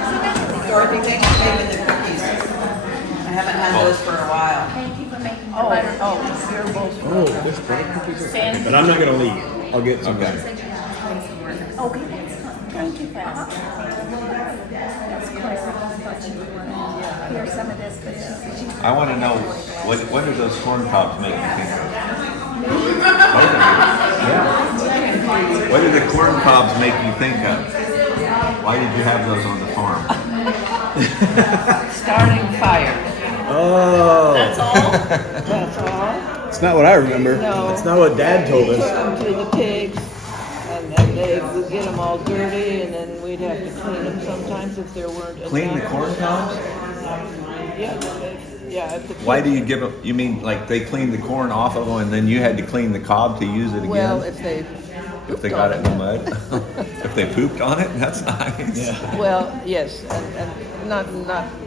Dorothy, thanks for making the cookies. I haven't had those for a while. Thank you for making the butter. You're both. Oh, this butter cookies are. But I'm not gonna leave. I'll get some. Okay, that's fine. Thank you for asking. That's Clara. Here's some of this, but she's I want to know, what do those corn cobs make you think of? What do the corn cobs make you think of? Why did you have those on the farm? Starting fire. Oh. That's all? That's all. It's not what I remember. No. That's not what Dad told Took us. them to the pigs, and then they would get them all dirty, and then we'd have to clean them sometimes if there weren't. Clean the enough. corn cobs? Yeah. If the Why do pig- you give them, you mean like they cleaned the corn off of them and then you had to clean the cob to use it again? Well, if they. If they got it in the mud? If they pooped on it? That's nice. Yeah. Well, yes, and not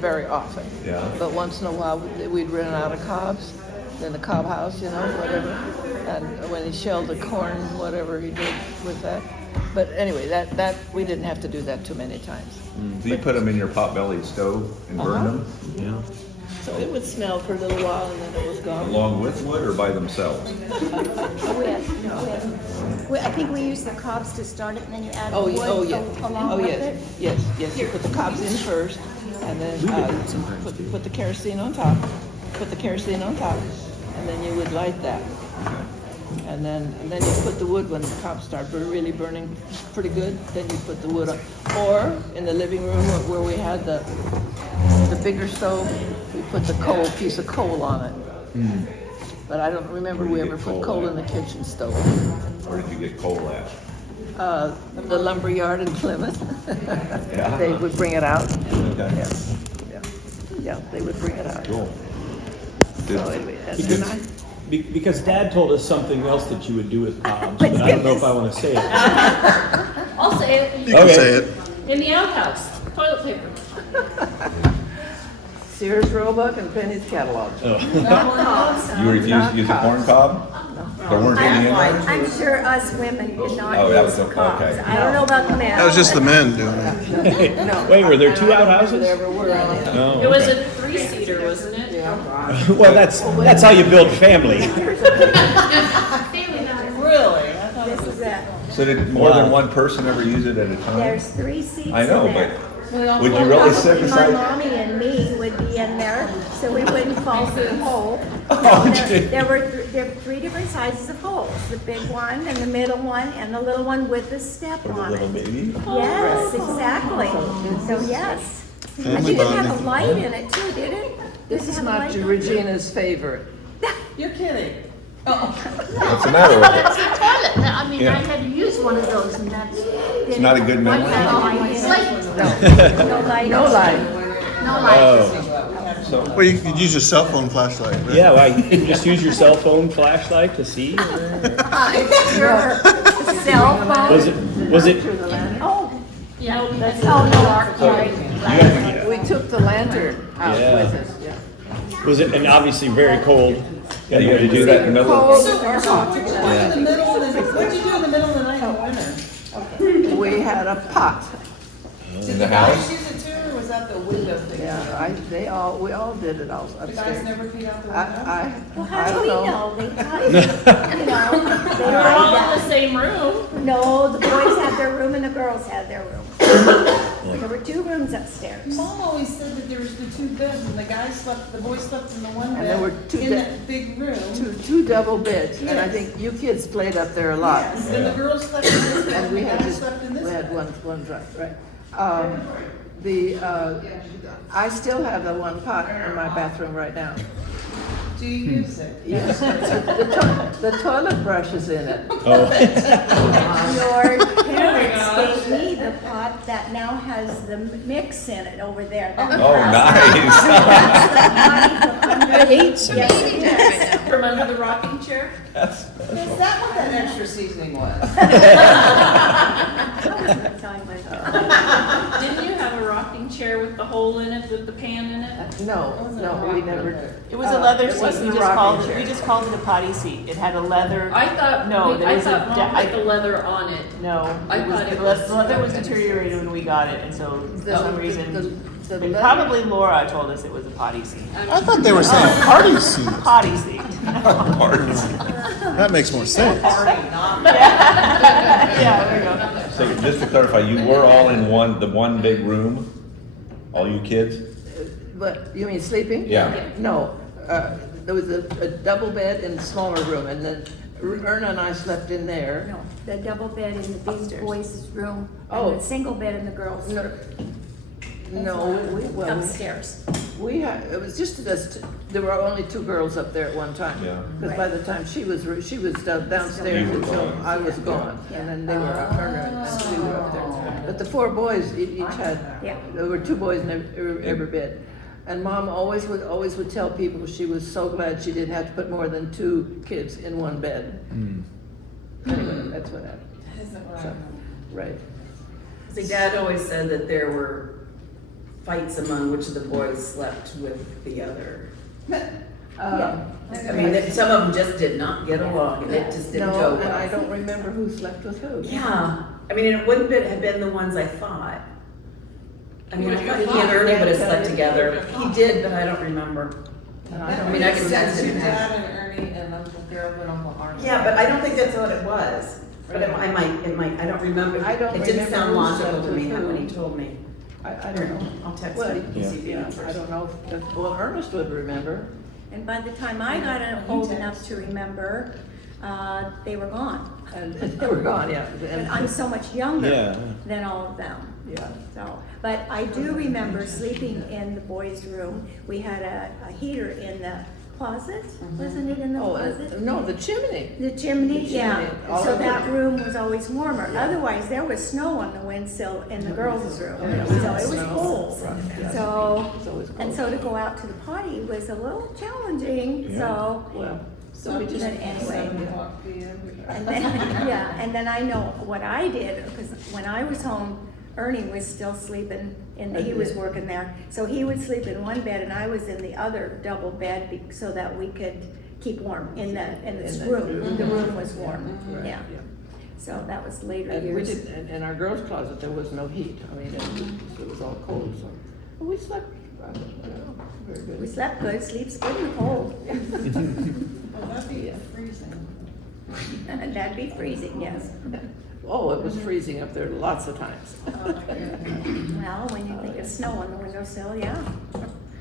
very often. Yeah. But once in a while, we'd run out of cobs, in the cob house, whatever. And when he shelled the corn, whatever he did with that. But anyway, that we didn't have to do that too many times. So you put them in your pot-bellied stove and burn them? Yeah. So it would smell for a little while, and then it was gone. Along with wood or by themselves? I think we use the cobs to start it, and then you add Oh, wood yeah. along with it. Yes. You put the cobs in first, and then put the kerosene on top. Put the kerosene on top, and then you would light that. And then you put the wood when the cobs start really burning pretty good. Then you put the wood on. Or in the living room where we had the bigger stove, we put the piece of coal on it. But I don't remember we ever put coal in the kitchen stove. Where did you get coal at? The lumber yard in Plymouth. Yeah. They would bring it out. Okay. Yeah, they would bring it out. Cool. So anyway, and I- Because Dad told us something else that you would do with cobs, but I don't know if I want to say it. I'll say it. You can Okay. say it. In the outhouse, toilet paper. Sears Roebuck and Penny's catalog. You refused to use a corn cob? There weren't any in there? I'm sure us women did not Oh, that was use okay. cobs. I don't know about the men. That was just the men doing it. No. Wait, were there two I don't know if outhouses? there ever were any. No. It was a 3-seater, wasn't it? Well, that's how you build family. Really? This is it. So did more than one person ever use it at a time? There's 3 seats I know, in there. but would you really sit My beside? mommy and me would be in there, so we wouldn't fall through the hole. Oh, gee. There were 3 different sizes of holes, the big one, and the middle one, and the little one with the step For the on little it. baby? Yes, exactly. So yes. I Family think it had a bonding. light in it too, did it? This Did it is have a not light on it? Regina's favorite. You're kidding. What's the matter with it? It's a toilet. I mean, Yeah. I had to use one of those, and that's It's not a good memory? it's like No light. No light. no light. Oh. So, Well, you could use your cell phone flashlight. Right? Yeah, well, you can just use your cell phone flashlight to see. Your cell phone. Was it? Oh, Yeah. that's oh no, sorry. We took the lantern out Yeah. with us. Was it? And obviously very cold. yeah, you had to do that in the middle of, Cold So or what hot. did you do in the middle of the, what'd you do in the middle of the night in the winter? We had a pot. in the house? Use it too, or was that the window thing? Yeah, we all did it all The guys upstairs. never peed out the window? I Well, I how do don't we know. know? They thought, they We're all in tried the same room. that. No, the boys had their room and the girls had their room. There were 2 rooms upstairs. Mom always said that there was the 2 beds, and the guys slept, the boys slept in the one And there were bed, 2 in beds. that big room. Two double beds, and I Yes. think you kids played up there a lot. Yes, and the girls slept in this bed, And and we the had guys just, slept in this we had bed. one right. I still have the one pot in my bathroom right now. Do you use it? Yes, the toilet brush is in it. Oh. Your parents gave me the pot that now has the mix in it over there. That Oh, nice. I hate some. Yes, From under the rocking chair. Is that what that extra seasoning was? Didn't you have a rocking chair with the hole in it with the pan in it? No, we never. It was a leather It seat, wasn't we a just called rocking it, we chair. just called it a potty seat. It had a leather, I thought, No, there I was a thought de- Mom put the leather on it. no. I it was- thought it the was- leather was deteriorated when we got it, and so for some reason, the and leather- probably Laura told us it was a potty seat. I thought they were saying party seat. Potty seat. That makes more sense. Yeah, there you go. So just to clarify, you were all in the one big room? All you kids? But, you mean sleeping? Yeah. No, there was a double bed in a smaller room, and then Erna and I slept in there. No, the double bed in the big Upstairs. boys' room, Oh. and the single bed in the girls' No, room. no, well, Upstairs. we had, it was just us, there were only 2 girls up there at one time. Yeah. Because by the time she was downstairs You were until gone. I was gone, and then they were up, Erna and she were up there. But the 4 boys each had, Yeah. there were 2 boys in every bed. And Mom always would tell people she was so glad she didn't have to put more than 2 kids in one bed. Anyway, that's what happened. So, right. See, Dad always said that there were fights among which of the boys slept with the other. I mean, that some of them just did not get along, and it just didn't go No, and I well. don't remember who slept with who. Yeah, I mean, it wouldn't have been the ones I thought. I mean, I Would you thought he thought? and Ernie would have Yeah, slept yeah. together. He did, but I don't remember. And I mean, I can sense it. Dad and Ernie and Uncle Harold and Uncle Arnold. Yeah, but I don't think that's what it was. But it might, I don't remember. I don't It didn't remember sound who logical slept to me with when who. he told me. I don't know. I'll text Well, him and see if he yeah, I remembers. don't know, well, Ernest would remember. And by the time I got old enough to remember, they were gone. And they were gone, yeah. But I'm so much younger Yeah. than all of them. Yeah. So, but I do remember sleeping in the boys' room. We had a heater in the closet, wasn't it in the Oh, closet? no, the chimney. The chimney, The yeah. chimney, all So over that it. room was always warmer. Otherwise, there was snow on the windsill in the girls' room. So it was cold. Right, yeah. So, It's always and cold. so to go out to the potty was a little challenging, so. Well, so we just. But anyway. 7:00 p.m. And then, yeah, and then I know what I did, because when I was home, Ernie was still sleeping, and he was working there. So he would sleep in one bed, and I was in the other double bed, so that we could keep warm in the room. The room was warm, Right, yeah. So that was later And we years. didn't, in our girls' closet, there was no heat. I mean, it was all cold, so. But we slept, very good. We slept good, sleep's good in the cold. Well, that'd be freezing. And that'd be freezing, yes. Oh, it was freezing up there lots of times. Well, when you think of snow on the windowsill, yeah.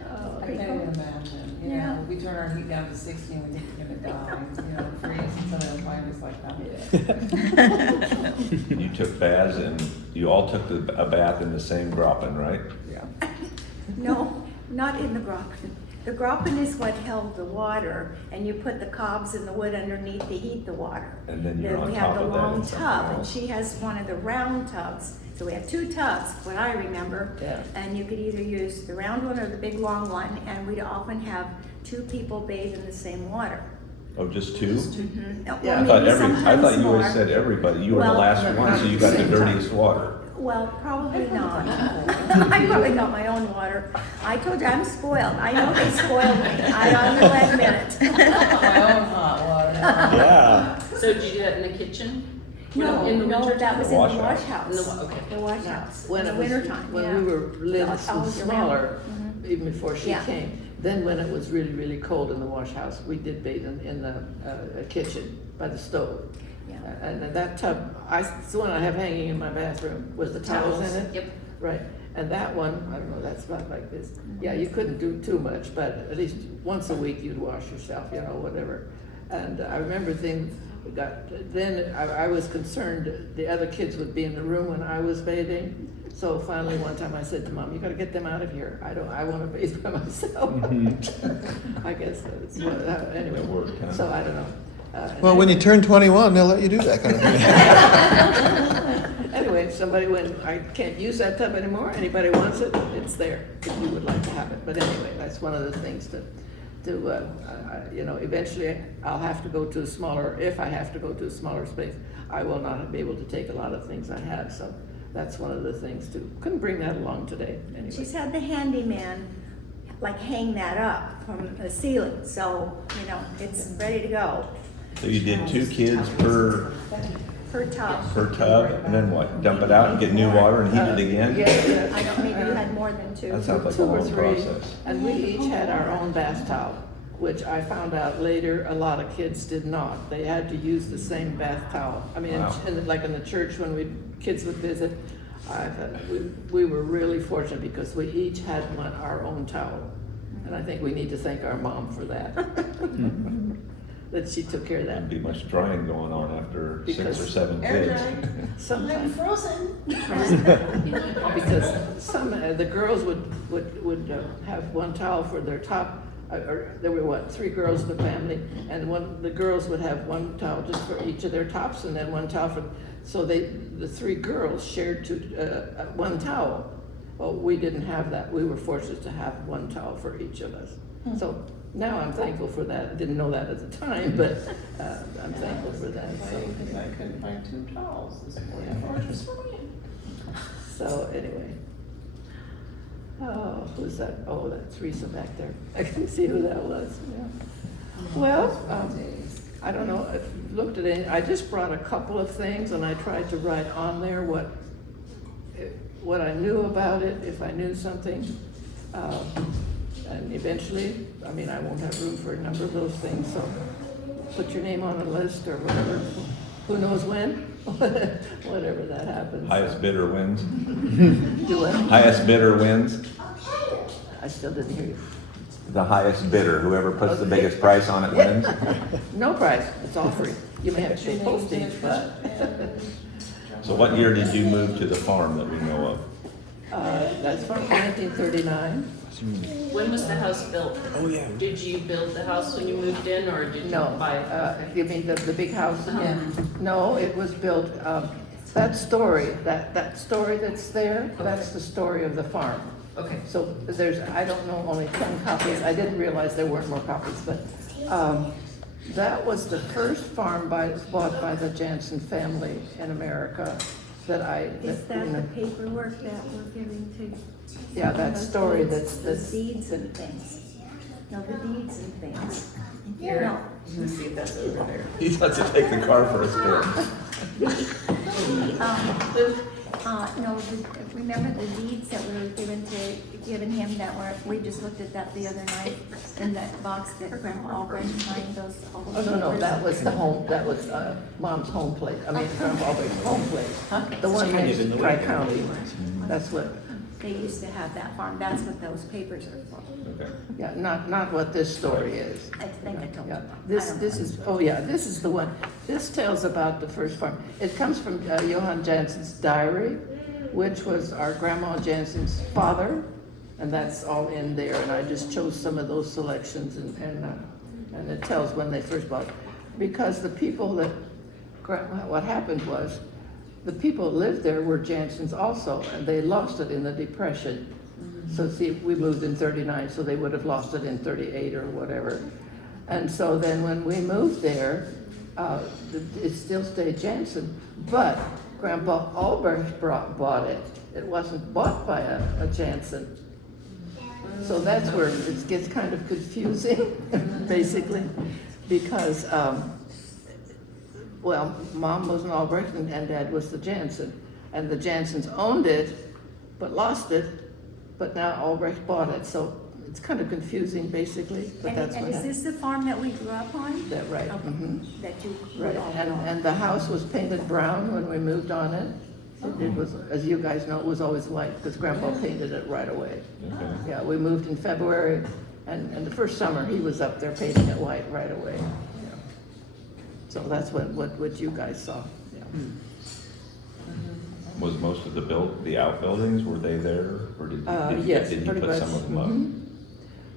I Pretty can't cool. even imagine, you Yeah. know, we turn our heat down to 60 and we think we're gonna die, you know, freeze, and so they'll find us like that. You took baths and you all took a bath in the same groppin, right? Yeah. No, not in the groppin. The groppin is what held the water, and you put the cobs and the wood underneath to heat the water. And then you're Then on we have top the of that long in something tub, and else. she has one of the round tubs. So we have 2 tubs, what I remember. Yeah. And you could either use the round one or the big long one, and we'd often have 2 people bathe in the same water. Oh, just 2? Well, Yeah. I thought maybe I sometimes thought you more. always said everybody. You were the Well, last one, so you got the dirtiest water. Well, probably not. I probably got my own water. I told you, I'm spoiled. I know they spoiled me. I will admit it. My own hot water. Yeah. So did you do that in the kitchen? No, In the no, winter that was in the Wash wash house. house. In the okay. The wash house, When in the it was, wintertime, yeah. when we were little, All year smaller, round. even before she Yeah. came, then when it was really, really cold in the wash house, we did bathe in the kitchen by the stove. Yeah. And that tub, it's the one I have hanging in my bathroom, with the towels in it. Yep. Right, and that one, I don't know, that's about like this. Yeah, you couldn't do too much, but at least once a week you'd wash yourself, you know, whatever. And I remember then I was concerned the other kids would be in the room when I was bathing. So finally, one time I said to Mom, you gotta get them out of here. I wanna bathe by myself. I guess that's what, anyway, It worked, huh? so I don't know. Well, when you turn 21, they'll let you do that kind of thing. Anyway, if when I can't use that tub anymore, anybody wants it, it's there, if you would like to have it. But anyway, that's one of the things you know, eventually I'll have to go to a smaller, if I have to go to a smaller space, I will not be able to take a lot of things I have, so that's one of the things too. Couldn't bring that along today, anyway. She's had the handyman, like, hang that up from the ceiling, so, you know, it's ready to go. So you did 2 kids per Per tub. tub, and then what? Dump it out and get new water and heat it again? Yeah, I don't, maybe you had more than 2. That sounds like a 2 or long 3, process. and we each had our own bath towel, which I found out later, a lot of kids did not. They had to use the same bath towel. I mean, Wow. like in the church when kids would visit, we were really fortunate because we each had our own towel. And I think we need to thank our mom for that. That she took care of that. There'd be much drying going on after 6 or 7 Air kids. dry. Sometimes. frozen. Because the girls would have one towel for their top, or there were 3 girls in the family, and the girls would have one towel just for each of their tops, and then one towel for, so the 3 girls shared one towel. Well, we didn't have that. We were fortunate to have one towel for each of us. So now I'm thankful for that. Didn't know that at the time, but I'm thankful for that. Because I couldn't find 2 towels this morning. So anyway. Oh, who's that? Oh, that's Teresa back there. I can see who that was, yeah. Well, I don't know, if you looked at it, I just brought a couple of things and I tried to write on there what I knew about it, if I knew something. And eventually, I mean, I won't have room for a number of those things, so put your name on a list or whatever. Who knows when? Whatever that happens. Highest bidder wins. Do what? Highest bidder wins. I still didn't hear you. The highest bidder, whoever puts the biggest price on it wins. No price, it's all free. You may have to pay postage, but. So what year did you move to the farm that we know of? That's from 1939. When was the house built? Oh, yeah. Did you build the house when you moved in, or did you No, buy it? you mean the big house? Yeah. No, it was built, that story that's there, that's the story of the farm. Okay. So there's, I don't know, only 10 copies. I didn't realize there weren't more copies, but that was the first farm bought by the Jansen family in America Is that the paperwork that we're giving to? Yeah, that story that's. The deeds and things. No, the deeds and things. Here, No. let's see if that's over there. He's got to take the car for a spin. Remember the deeds that were given him that we just looked at that the other night in that box that Grandma Albright signed those. all those Oh, no, papers? that was that was Mom's home place, Grandpa Albrigh's home place. The one kind of next in to the way. Tri-County, that's what, They used to have that farm, that's what those papers are for. Okay. yeah, not what this story is. I think I told you. Yeah, this is, oh yeah, this is the one. This tells about the first farm. It comes from Johann Jansen's diary, which was our Grandma Jansen's father, and that's all in there. And I just chose some of those selections, and it tells when they first bought it. Because the people what happened was, the people that lived there were Jansens also, and they lost it in the Depression. So see, we moved in 39, so they would have lost it in 38 or whatever. And so then when we moved there, it still stayed Jansen, but Grandpa Albrecht bought it. It wasn't bought by a Jansen. So that's where it gets kind of confusing, basically, because, well, Mom was an Albrecht and Dad was the Jansen. And the Jansens owned it, but lost it, but now Albrecht bought it. So it's kind of confusing, basically, but that's And what is happened. this the farm that we grew up on? That right, Okay. mhm. That you Right, all and, know. and the house was painted brown when we moved on it. It was, as you guys know, it was always white, because Grandpa painted it right away. Okay. Yeah, we moved in February, and the first summer, he was up there painting it white right away. Yeah. So that's what you guys saw, yeah. Was most of the outbuildings, were they there? Or did Yes, you pretty put much. some of them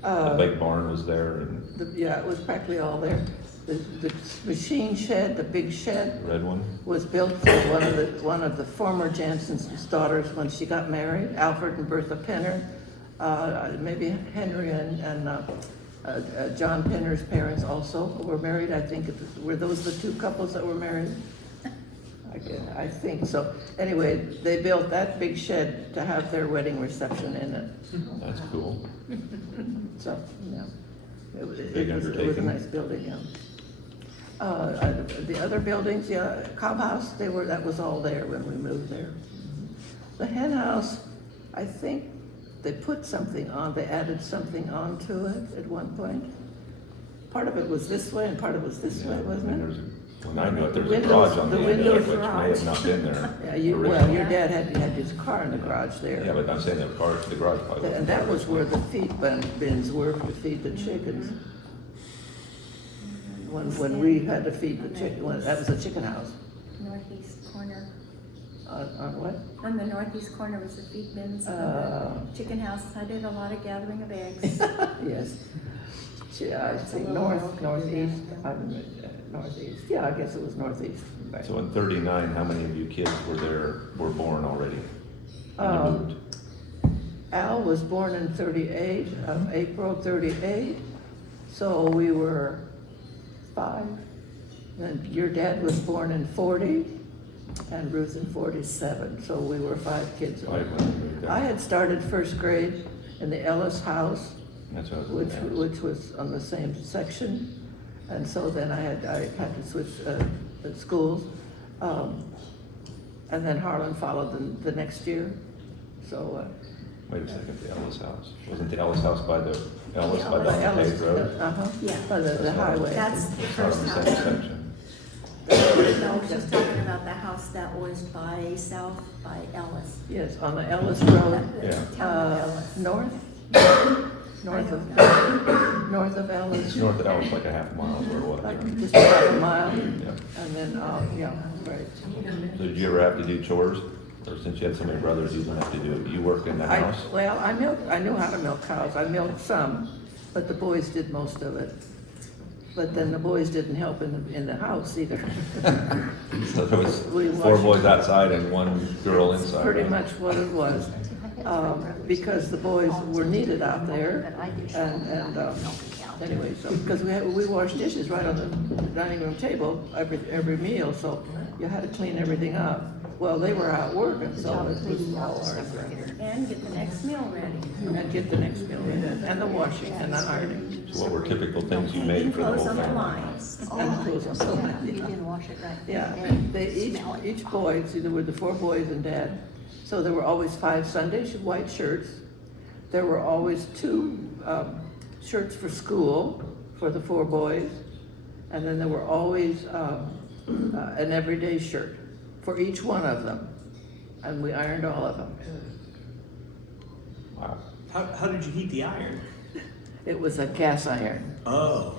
up? The big barn was there and Yeah, it was practically all there. The machine shed, the big shed, the red one? was built for one of the former Jansen's daughters when she got married, Alfred and Bertha Penner. Maybe Henry and John Penner's parents also were married. I think were those the two couples that were married? I think so. Anyway, they built that big shed to have their wedding reception in it. That's cool. So, yeah. It was Big a undertaking. nice building, yeah. The other buildings, yeah, Cobb House, that was all there when we moved there. The hen house, I think they put something on, they added something onto it at one point. Part of it was this way and part of it was this way, wasn't it? When I knew it, there's a Windows- garage on the the end of it, windows which may garage. have not been there. Yeah, well, originally. your dad had his car in the garage there. Yeah, but I'm saying the garage probably wasn't And that there was where originally. the feed bins were to feed the chickens. When we had to feed the chicken, that was a chicken house. Northeast corner. On what? On the northeast corner was the feed bins, and Uh. the chicken house. I did a lot of gathering of eggs. Yes. Yeah, I It's a think little northeast, northeast, yeah, I guess it was northeast. Right. So in 39, how many of you kids were born already? When you Um, moved? Al was born in 38, April 38, so we were 5. And your dad was born in 40, and Ruth in 47, so we were 5 kids. Five when you moved there. I had started first grade in the Ellis house, That's what I was gonna ask. which was on the same section, and so then I had to switch schools. And then Harlan followed the next year, so. Wait a second, the Ellis house. Wasn't the Ellis house by the Ellis, The by the Ellis- paved road? Uh-huh, Yeah. by the That's what I was- highway. That's the It's not on first the house. same section. No, she's talking about the house that was by south by Ellis. Yes, on the Ellis Road, Yeah. Town of Ellis. north of Ellis. It's north of Ellis, like a half mile is where it was. Like just about a mile, Yeah. and then, yeah, right. So did you ever have to do chores? Or since you had so many brothers, you didn't have to do it? You worked in the house? Well, I knew how to milk cows, I milked some, but the boys did most of it. But then the boys didn't help in the house either. So there was We 4 watched- boys outside and 1 girl inside, Pretty right? much what it was, because the boys were needed out there, and anyway, so, because we washed dishes right on the dining room table every meal, so you had to clean everything up. Well, they were out working, so it was all ours. And get the next meal ready. And get the next meal in, and the washing and the ironing. So what were typical things you Hanging made for the clothes whole on the family? lines. And the clothes on the line, You yeah. didn't wash it right. Yeah, they, each boy, see, there were the 4 boys and dad, so there were always 5 Sunday white shirts. There were always 2 shirts for school for the 4 boys, and then there were always an everyday shirt for each one of them, and we ironed all of them. Wow. How did you heat the iron? It was a gas iron. Oh.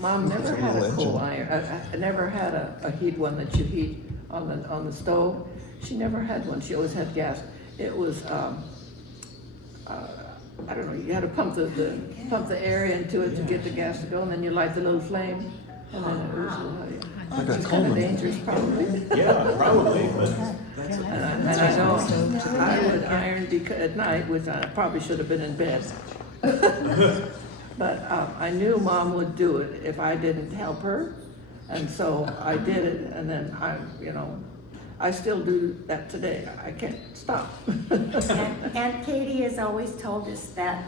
Mom never It's a had a little coal engine. iron, I never had a heat one that you heat on the stove. She never had one, she always had gas. It was, I don't know, you had to pump the air into it to get the gas to go, and then you light the little flame, and then it was, Like a it's kind of Coleman. dangerous probably. Yeah, probably, but that's And I know I would iron at night, which I probably should have been in bed. But I knew Mom would do it if I didn't help her, and so I did it, and then I still do that today. I can't stop. Aunt Katie has always told us that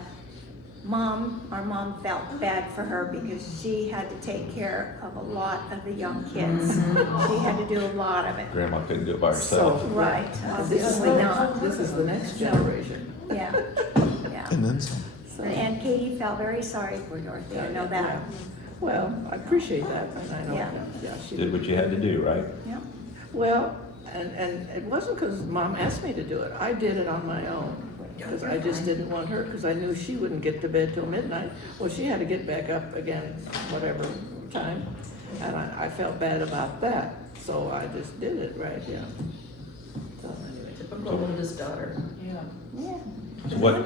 our mom felt bad for her because she had to take care of a lot of the young kids. She had to do a lot of it. Grandma couldn't do it by herself. So, Right, This is obviously not. This is the next generation. Yeah, yeah. And then some. So, And Aunt Katie felt very sorry for Dorothy, I know that. well, I appreciate that, and I know Yeah. that, yeah, she Did what you had to do, right? Yeah. Well, and it wasn't because Mom asked me to do it. I did it on my own. Because I just didn't want her, because I knew she wouldn't get to bed till midnight. Well, she had to get back up again, whatever time. And I felt bad about that. So I just did it, right, yeah. So anyway. Typical oldest daughter. Yeah. Yeah. So what,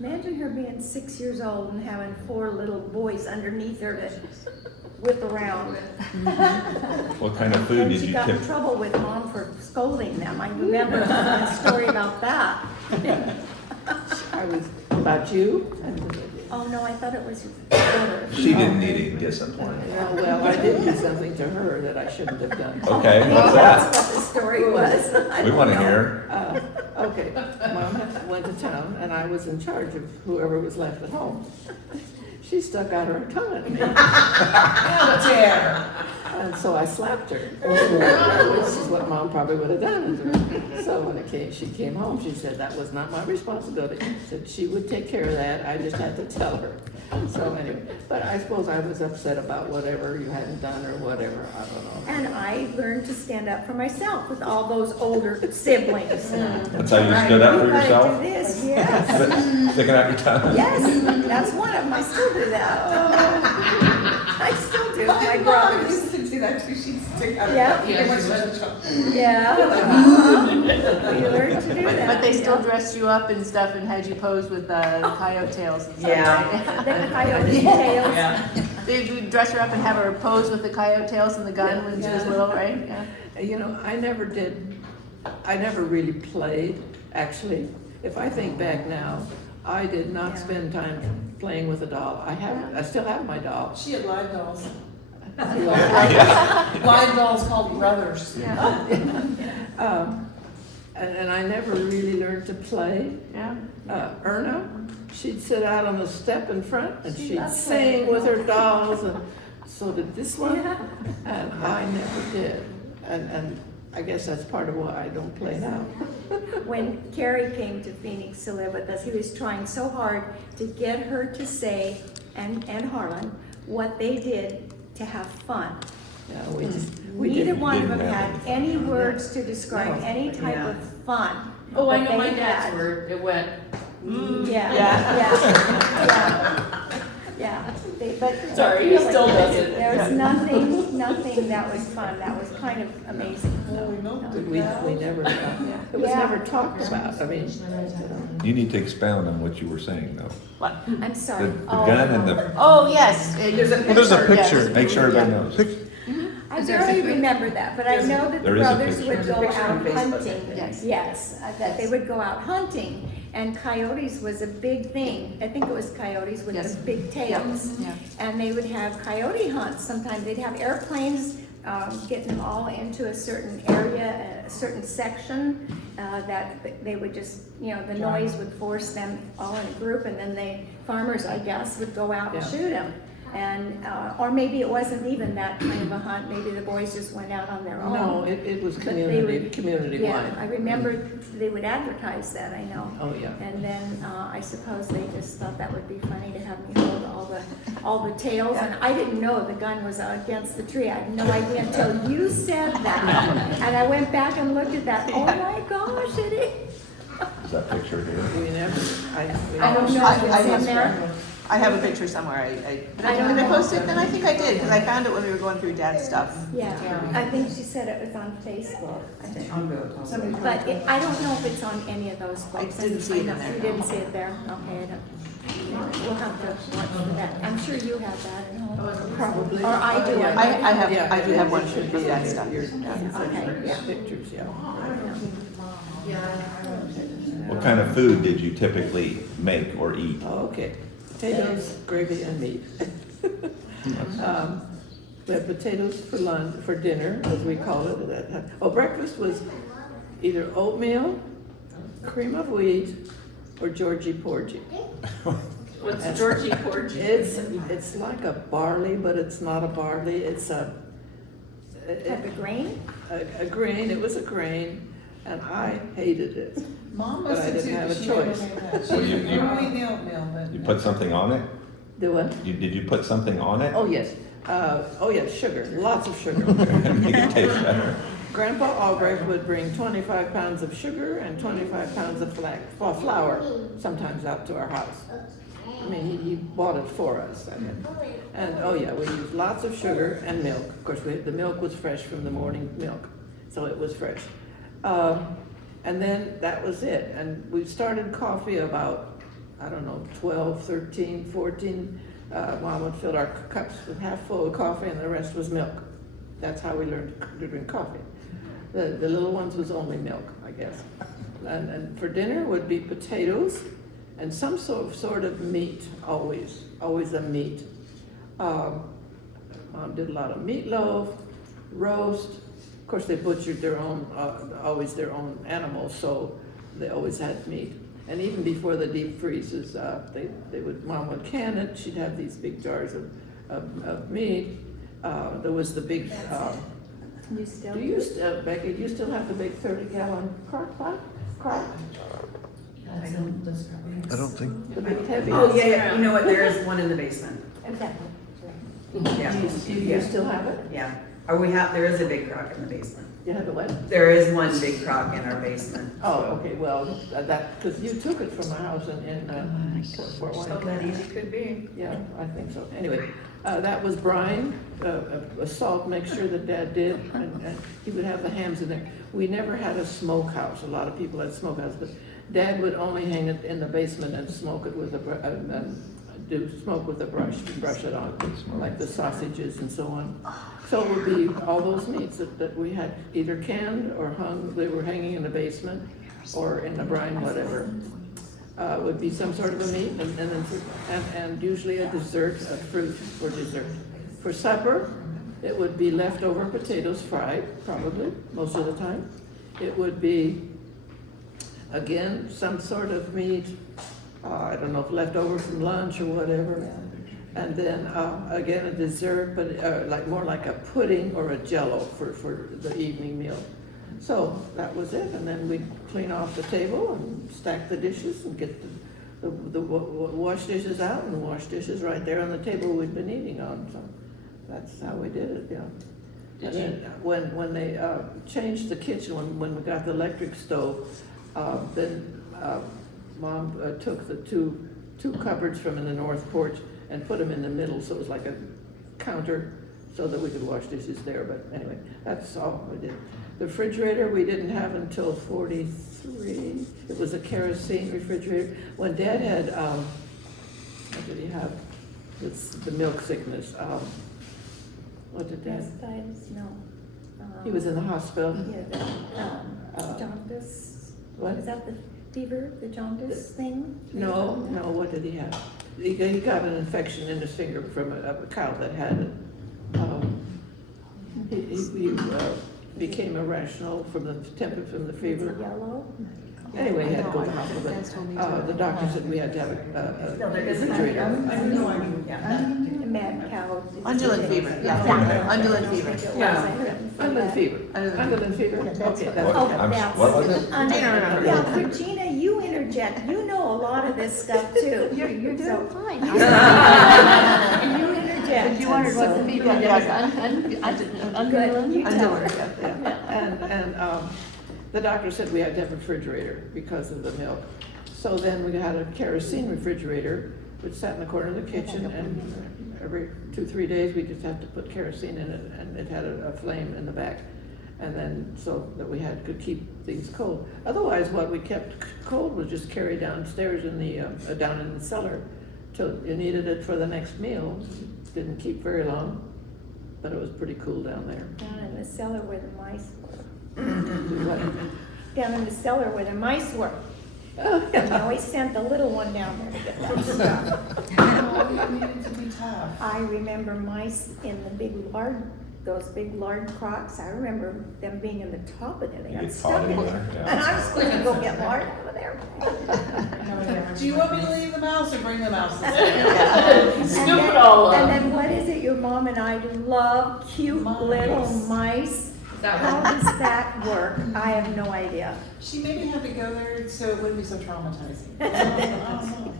Imagine her being 6 years old and having 4 little boys underneath her to whip around. what kind of food And did she you got in tip? trouble with Mom for scolding them. I remember a story about that. I was, about you? Oh, no, I thought it was better. She didn't need any discipline. Well, I did do something to her that I shouldn't have done. Okay, Maybe what's that's that? what the story was. I We don't want to know. hear. Okay, Mom went to town and I was in charge of whoever was left at home. She stuck out her tongue at me. And so I slapped her, which is what Mom probably would have done. So when she came home, she said that was not my responsibility. Said she would take care of that. I just had to tell her. So anyway, but I suppose I was upset about whatever you hadn't done or whatever. I don't know. And I learned to stand up for myself with all those older siblings. That's how you stood up for You gotta yourself? do this, yes. Sticking out your tongue? Yes, that's one of them. I still do that. I still do, my Mom brothers. used to do that too. She'd stick out. Yeah. Yeah. We learned to do that. But they still yeah. dressed you up and stuff and had you pose with coyote tails and stuff. Yeah. The coyote tails. Yeah. They would dress her up and have her pose with the coyote tails and the gun when she was little, right? Yeah. You know, I never really played, actually. If I think back now, I did not Yeah. spend time playing with a doll. I still have my doll. She had live dolls. Yeah. Live dolls called brothers. And I never really learned to play. Yeah. Erna, she'd sit out on the step in front and she'd loved sing playing. with her dolls, and so did this one. Yeah. And I never did. And I guess that's part of why I don't play now. When Carrie came to Phoenix to live with us, he was trying so hard to get her to say, and Harlan, what they did to have fun. Yeah, we Neither didn't. one of them didn't had have any words to describe No. any type Yeah. of fun. Oh, I that know my they dad's had. word, it went, Yeah, yeah. But Sorry, he really, still does it. there was nothing that was fun. That was kind of amazing. We never, it was Yeah. never talked about. I mean, You need to expound on what you were saying, though. What? I'm The sorry. gun and the, Oh, yes. There's a Well, there's a Yes. picture. make sure everybody knows. I barely remember that, but I know that the There is a brothers picture. would There's a go picture on out Facebook. hunting. Yes. Yes, that they would go out hunting, and coyotes was a big thing. I think it was coyotes with Yes. the big tails. Yeah. And they would have coyote hunts. Sometimes they'd have airplanes getting them all into a certain area, a certain section, that they would just, the noise would force them all in a group, and then farmers, I guess, would go out and Yeah. shoot them. And, or maybe it wasn't even that kind of a hunt, maybe the boys just went out on their own. no, it was But they would- community Yeah, wide. I remember they would advertise that, I know. Oh, yeah. And then, I suppose they just thought that would be funny to have me hold all the tails, and I didn't know the gun was against the tree, I had no idea until you said that. And I went back and looked at that, oh my gosh, it is. Is that picture here? We never, I don't know if I it's in have- there. I have a picture somewhere. Did I don't I know. post it? Then I think I did, because I found it when we were going through dad's stuff. Yeah, I think she said it was on Facebook, I think. I'm good. But I don't know if it's on any of those books. I didn't see it in there. You didn't see it there? Okay, we'll have to watch for that. I'm sure you have that at home. probably. Or I do. I do have one It should from be dad's stuff. your Okay, yeah. pictures, yeah. What kind of food did you typically make or eat? Oh, okay. Potatoes, gravy, and meat. We had potatoes for lunch, for dinner, as we call it. Oh, breakfast was either oatmeal, cream of wheat, or Georgie porgy. what's Georgie Porgy? It's like a barley, but it's not a barley. It's Type of grain? a grain. It was a grain, and I hated it. Mom But I must have didn't too, have a but she never choice. made that. She Well, you- didn't eat the oatmeal, but. You put something on it? The what? Did you put something on it? Oh, yes. Sugar. Lots of sugar. Make it taste better. Grandpa Albrecht would bring 25 pounds of sugar and 25 pounds of flour, sometimes out to our house. I mean, he bought it for us. And, oh yeah, we used lots of sugar and milk. Of course, the milk was fresh from the morning milk, so it was fresh. And then that was it. And we started coffee about, I don't know, 12, 13, 14. Mom would fill our cups with half full of coffee and the rest was milk. That's how we learned to drink coffee. The little ones was only milk, I guess. And for dinner would be potatoes, and some sort of meat, always a meat. Mom did a lot of meatloaf, roast. Of course, they butchered their own, always their own animals, so they always had meat. And even before the deep freezes, Mom would can it. She'd have these big jars of meat. There was the big. You still Do you still, Becky? Do you still have the big 30-gallon crock pot? I don't think. The big heavy. Oh, yeah, you know what, there is one in the basement. Exactly. Yeah. Do you still have it? Yeah, there is a big crock in the basement. You have the what? There is one big crock in our basement. Oh, okay, well, because you took it from my house in Fort So Wayne. that easy could be. Yeah, I think so. Anyway, that was brine, a salt mixture that Dad did, and he would have the hams in there. We never had a smokehouse. A lot of people had smokehouse, but Dad would only hang it in the basement and smoke it with smoke with a brush it on, like the sausages and so on. So it would be all those meats that we had either canned or hung, they were hanging in the basement or in the brine, whatever. Would be some sort of a meat and usually a dessert, a fruit for dessert. For supper, it would be leftover potatoes fried, probably, most of the time. It would be, again, some sort of meat, I don't know if leftover from lunch or whatever. And then, again, a dessert, but more like a pudding or a jello for the evening meal. So that was it, and then we'd clean off the table and stack the dishes and get the wash dishes out and the wash dishes right there on the table we'd been eating on. So that's how we did it, yeah. And then when they changed the kitchen, when we got the electric stove, then Mom took the two cupboards from in the north porch and put them in the middle, so it was like a counter so that we could wash dishes there. But anyway, that's all we did. The refrigerator we didn't have until 43. It was a kerosene refrigerator. When Dad had, what did he have? It's the milk sickness. What did Dad? Mastitis, no. He was in the hospital. Yeah, jaundice. What? Is that the fever, the jaundice thing? No, what did he have? He got an infection in his finger from a cow that had it. He became irrational from the fever. Yellow? Anyway, he had to go to the hospital. The doctor said we had to have a refrigerator. Mad cow. Undulant fever, yeah, undulant fever. Undulant fever. Undulant fever. Okay, that's What was it? Yeah, Regina, you interject. You know a lot of this stuff too. You're doing So- fine. You interject. If you wondered what the fever was, Good, you tell her. undulant, yeah. And the doctor said we had to have a refrigerator because of the milk. So then we had a kerosene refrigerator, which sat in the corner of the kitchen, and every 2-3 days, we just had to put kerosene in it, and it had a flame in the back. And then, so that we could keep things cold. Otherwise, what we kept cold was just carried downstairs down in the cellar till you needed it for the next meal. Didn't keep very long, but it was pretty cool down there. Down in the cellar where the mice were. What? Down in the cellar where the mice were. Oh, And I always sent the little one down there to get that stuff. Oh, you needed to be tough. I remember mice in the big lard, those big lard crocks. I remember them being in the top of it. They got get stuck caught in in there. there, yeah. And I was going to go get lard out of there. Do you want me to leave the mouse or bring the mouse this And Scoop then- it all up. And then what is it your mom and I love? Cute little mice. How does that work? I have no idea. She maybe had to go there so it wouldn't be so traumatizing. I don't know.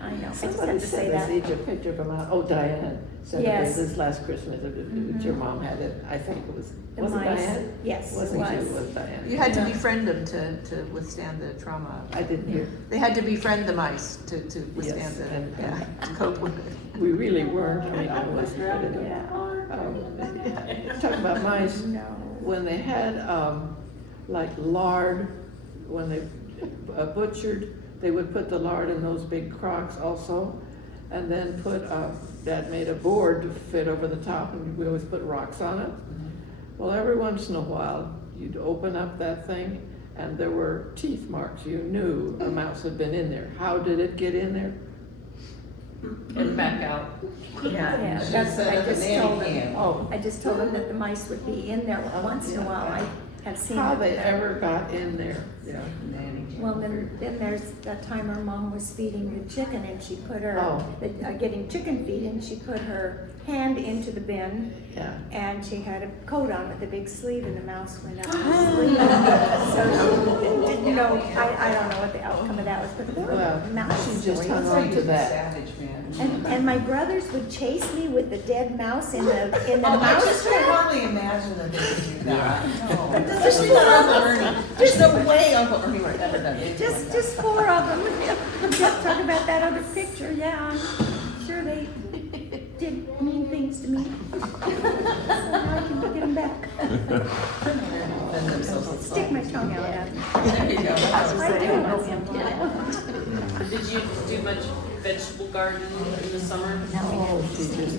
I know. I just Somebody have to say sent us that. each a picture from Diane sent Yes. it this last Christmas. Your mom had it. I think it was. The Was it mice. Diane? Yes, it Wasn't you? It was. was Diane. You had to befriend them to withstand the trauma. I didn't hear. They had to befriend the mice to withstand Yes, and- to cope with it. We really weren't. I mean, I was. Yeah. Talking about mice. No. When they had like lard, when they butchered, they would put the lard in those big crocks also, and then Dad made a board to fit over the top, and we always put rocks on it. Well, every once in a while, you'd open up that thing, and there were teeth marks. You knew a mouse had been in there. How did it get in there? And back out. Yeah, She that's what said I at the just nanny told camp. him. Oh, I just told him that the mice would be in there once in a while. I have seen. how it. they ever got in there? Yeah. Well, then there's that time her mom was feeding the chicken and she put her, Oh. getting chicken feed, and she put her hand into the bin Yeah. and she had a coat on with a big sleeve and the mouse went up the sleeve. So she didn't know, I don't know what the outcome of that was, but there Well, were mouse she just hung stories. on to that. Savage, man. And my brothers would chase me with the dead mouse in the Oh, I mouse just can trap. hardly imagine that they could do that. No. Just four of them. There's no way Uncle Ernie would have ever done anything like that. Just four of them. Talk about that other picture, yeah, I'm sure they did mean things to me. So now I can get them back. Defend themselves with Stick my songs. tongue out at them. There you go. I do. Did you do much vegetable gardening in the summer? Oh, she just.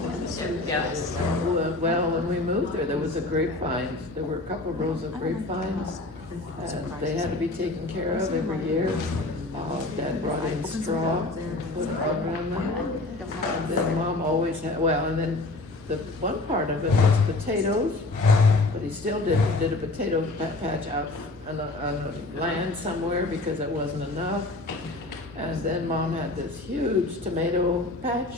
Yes. Well, when we moved there was a grapevine. There were a couple of rows of grapevines, and they had to be taken care of every year. Dad brought in straw, put around them, and then Mom always had, well, and then the one part of it was potatoes, but he still did a potato patch out on the land somewhere because it wasn't enough. And then Mom had this huge tomato patch.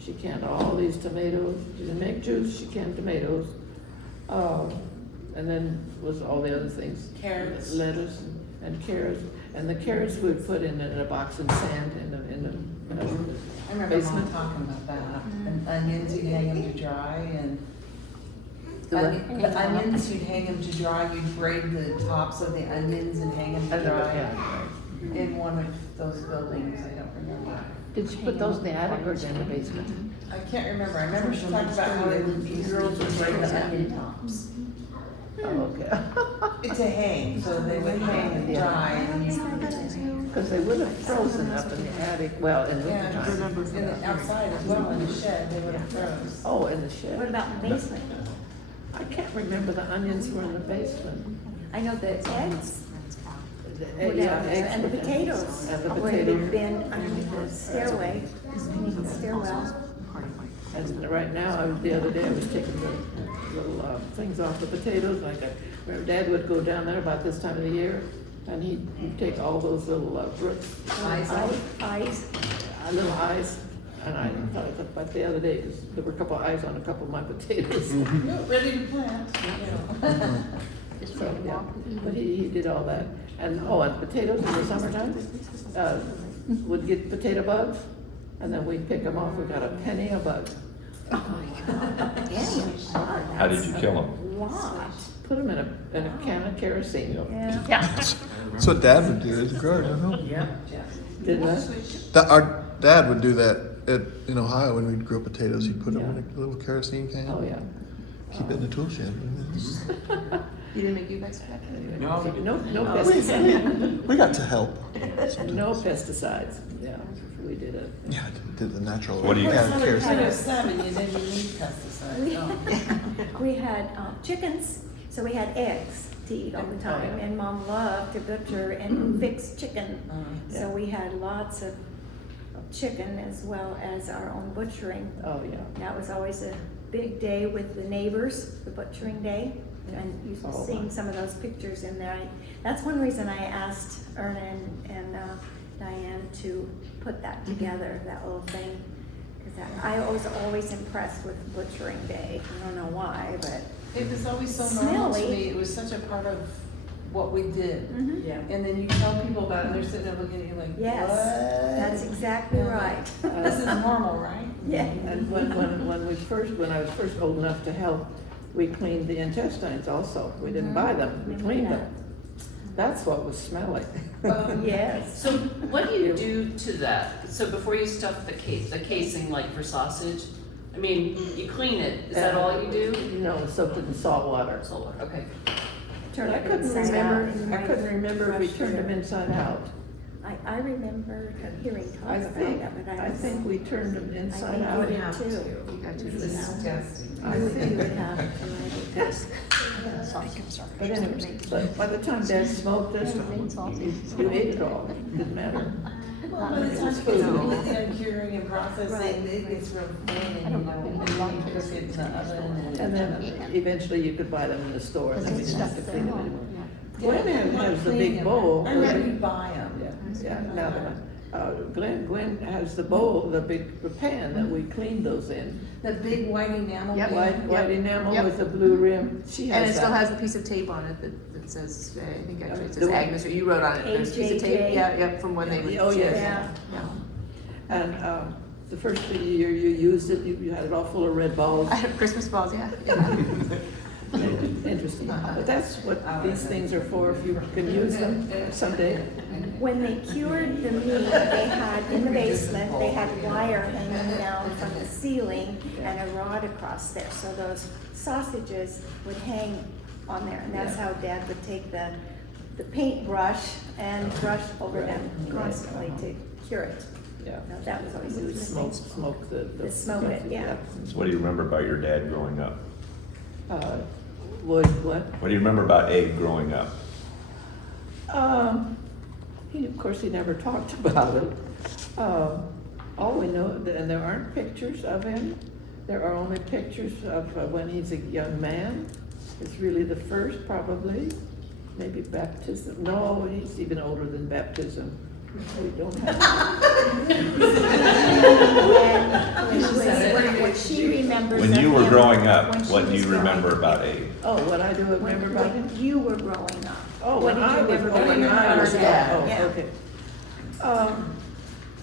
She canned all these tomatoes. She didn't make juice, she canned tomatoes. And then was all the other things. Carrots. Lettuce and carrots. And the carrots we would put in a box of sand in the I remember Mom basement. talking about that. And onions, you'd hang them to dry, and The what? the onions, you'd hang them to dry. You'd braid the tops of the onions and hang them to dry. Yeah. In one of those buildings, I don't remember. Did you put those in the attic or in the basement? I can't remember. I remember she talked about how the girls would braid the onion tops Oh, okay. to hang, so they would hang and dry. And Because they would have frozen up in the attic, well, in the yeah, wintertime. and then outside as well in the shed, they would have froze. Oh, in the What shed. about the basement? I can't remember the onions were in the basement. I know the eggs, Yeah, eggs and the were in- potatoes, And the where they've potatoes. been underneath the stairway, underneath the stairwell. And right now, the other day, I was taking the little things off the potatoes, like remember Dad would go down there about this time of the year, and he'd take all those little roots, Eyes. little eyes, and I thought about the other day, because there were a couple of eyes on a couple of my potatoes. Ready to plant. So, yeah, but he did all that. And potatoes in the summertime, would get potato bugs, and then we'd pick them off. We got a penny a bug. How did you kill them? Lot. Put them in a can of kerosene. Yeah. That's what Dad would do as a gardener. Yeah. Didn't I? Our dad would do that in Ohio when we'd grow potatoes. He'd put them in a little kerosene can. Oh, yeah. Keep it in the tool shed. You didn't make you guys back? No pesticides. We got to help. No pesticides. Yeah, we did it. Yeah, did the natural. What do you- Yeah, Summer kerosene. 207, you didn't need pesticides. No. We had chickens, so we had eggs to eat all the time, and Mom loved to butcher and fix chicken. So we had lots of chicken as well as our own butchering. Oh, yeah. That was always a big day with the neighbors, the butchering day, and you've Oh, seen wow. some of those pictures in there. That's one reason I asked Erna and Diane to put that together, that little thing. Because I was always impressed with butchering day. I don't know why, but. It was always so normal to Smelly. me. It was such a part of what we did. Yeah. And then you tell people about it, and they're sitting there looking at you like, Yes, what? that's exactly right. This is normal, right? Yeah. And when I was first old enough to help, we cleaned the intestines also. We didn't buy them, we cleaned them. That's what was smelly. Yes. So what do you do to that? So before you stuff the casing like for sausage, I mean, you clean it, is that all you do? No, soaked it in salt water. Salt, okay. Turn I it couldn't inside out. remember if we turned them inside out. I remember hearing talk I about think, that, but I I don't think know. we turned them inside think out. we have too. to. You got to. It's disgusting. I You think, would have to, I guess. but anyway, but by the time Dad smoked this, you ate it all, didn't matter. Well, by the time it gets really done curing and processing, it gets real thin and, you know, you cook it in the oven And then eventually you could buy them in the store, and then you didn't have to clean it anymore. Gwen has the big bowl. I remember you buy them. Yeah, now that Gwen has the bowl, the big pan that we cleaned those in. The big white enamel. Yep. thing. White enamel Yep. with the blue rim, she has that. And it still has a piece of tape on it that says, I think actually it The says one- Agnes, or you wrote on it, there's a piece of tape, AJJ. yeah, from when they would. Oh, yes. Yeah. And the first year you used it, you had it all full of red balls. I have Christmas balls, yeah. Interesting. But that's what these things are for, if you can use them someday. When they cured the meat, they had, in the basement, they had wire hanging down from the ceiling and a rod across there. So those sausages would hang on there, and that's how Dad would take the paintbrush and brush over them constantly to cure it. Yeah. Now, that was always You would interesting. smoke the. The smoke it, yeah. So what do you remember about your dad growing up? Would, what? What do you remember about Abe growing up? Of course, he never talked about it. All we know, and there aren't pictures of him. There are only pictures of when he's a young man. It's really the first, probably. Maybe baptism. No, he's even older than baptism. We don't have. What she remembers When of you were him growing up, when she what do was you growing remember up. about Abe? Oh, what I do remember about him? When you were growing up. Oh, What when did I you was, remember oh, when about I your was, dad? oh, Yeah. okay.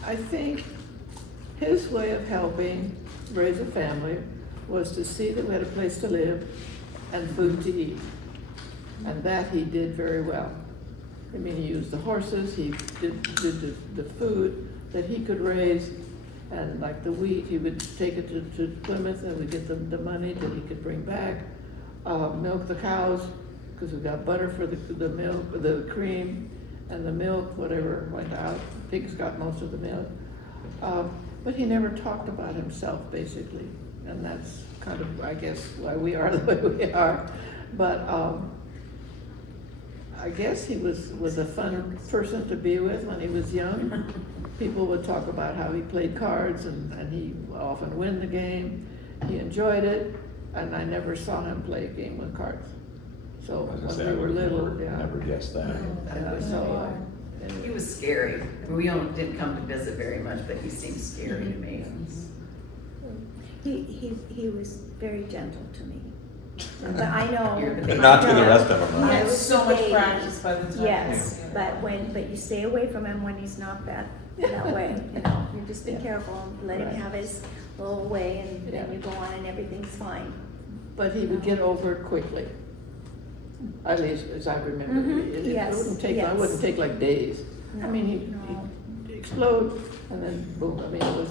I think his way of helping raise a family was to see that we had a place to live and food to eat. And that he did very well. I mean, he used the horses, he did the food that he could raise, and like the wheat, he would take it to Plymouth and we'd get the money that he could bring back. Milk the cows, because we got butter for the milk, the cream, and the milk, whatever went out. Pigs got most of the milk. But he never talked about himself, basically, and that's kind of, I guess, why we are the way we are. But I guess he was a fun person to be with when he was young. People would talk about how he played cards and he often win the game. He enjoyed it, and I never saw him play a game with cards. So when we were little, yeah. Never guessed that. He was scary. We didn't come to visit very much, but he seemed scary to me. He was very gentle to me. But I know. But not to the rest of them, He right? had I was so much baby. practice by the time. Yes, Yeah. but you stay away from him when he's not that way, you know, you just be Yeah. careful, let him Right. have his little way, and then Yeah. you go on and everything's fine. But he would get over it quickly. At least as I remember. Mhm, It yes, wouldn't take, yes. it wouldn't take like days. I No, mean, no. he'd explode and then boom, I mean, it was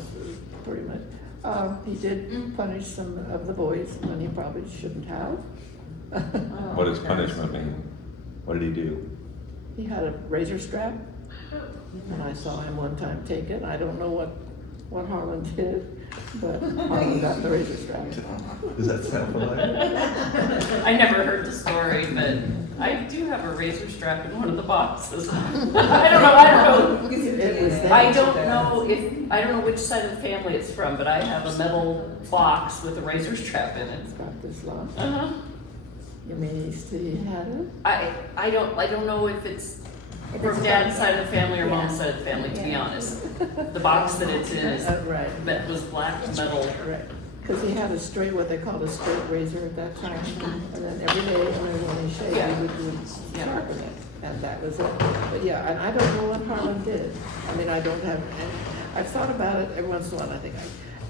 pretty much. He did punish some of the boys when he probably shouldn't have. What does punishment mean? What did he do? He had a razor strap, and I saw him one time take it. I don't know what Harlan did, but Harlan got the razor strap. Does that sound familiar? I never heard the story, but I do have a razor strap in one of the boxes. I don't know. It was there. I don't know which side of the family it's from, but I have a metal box with a razor strap in it. It's got this long. Uh-huh. You mean he had it? I don't know if it's from dad's side of the family or mom's side of the family, to be Yeah. honest. The box that it's in is, Right. that was black metal. Right, because he had a straight, what they called a straight razor at that time, and then every day, when he shaved, Yeah. he would sharpen it, and that was it. But yeah, and I don't know what Harlan did. I mean, I don't have, and I've thought about it every once in a while, I think,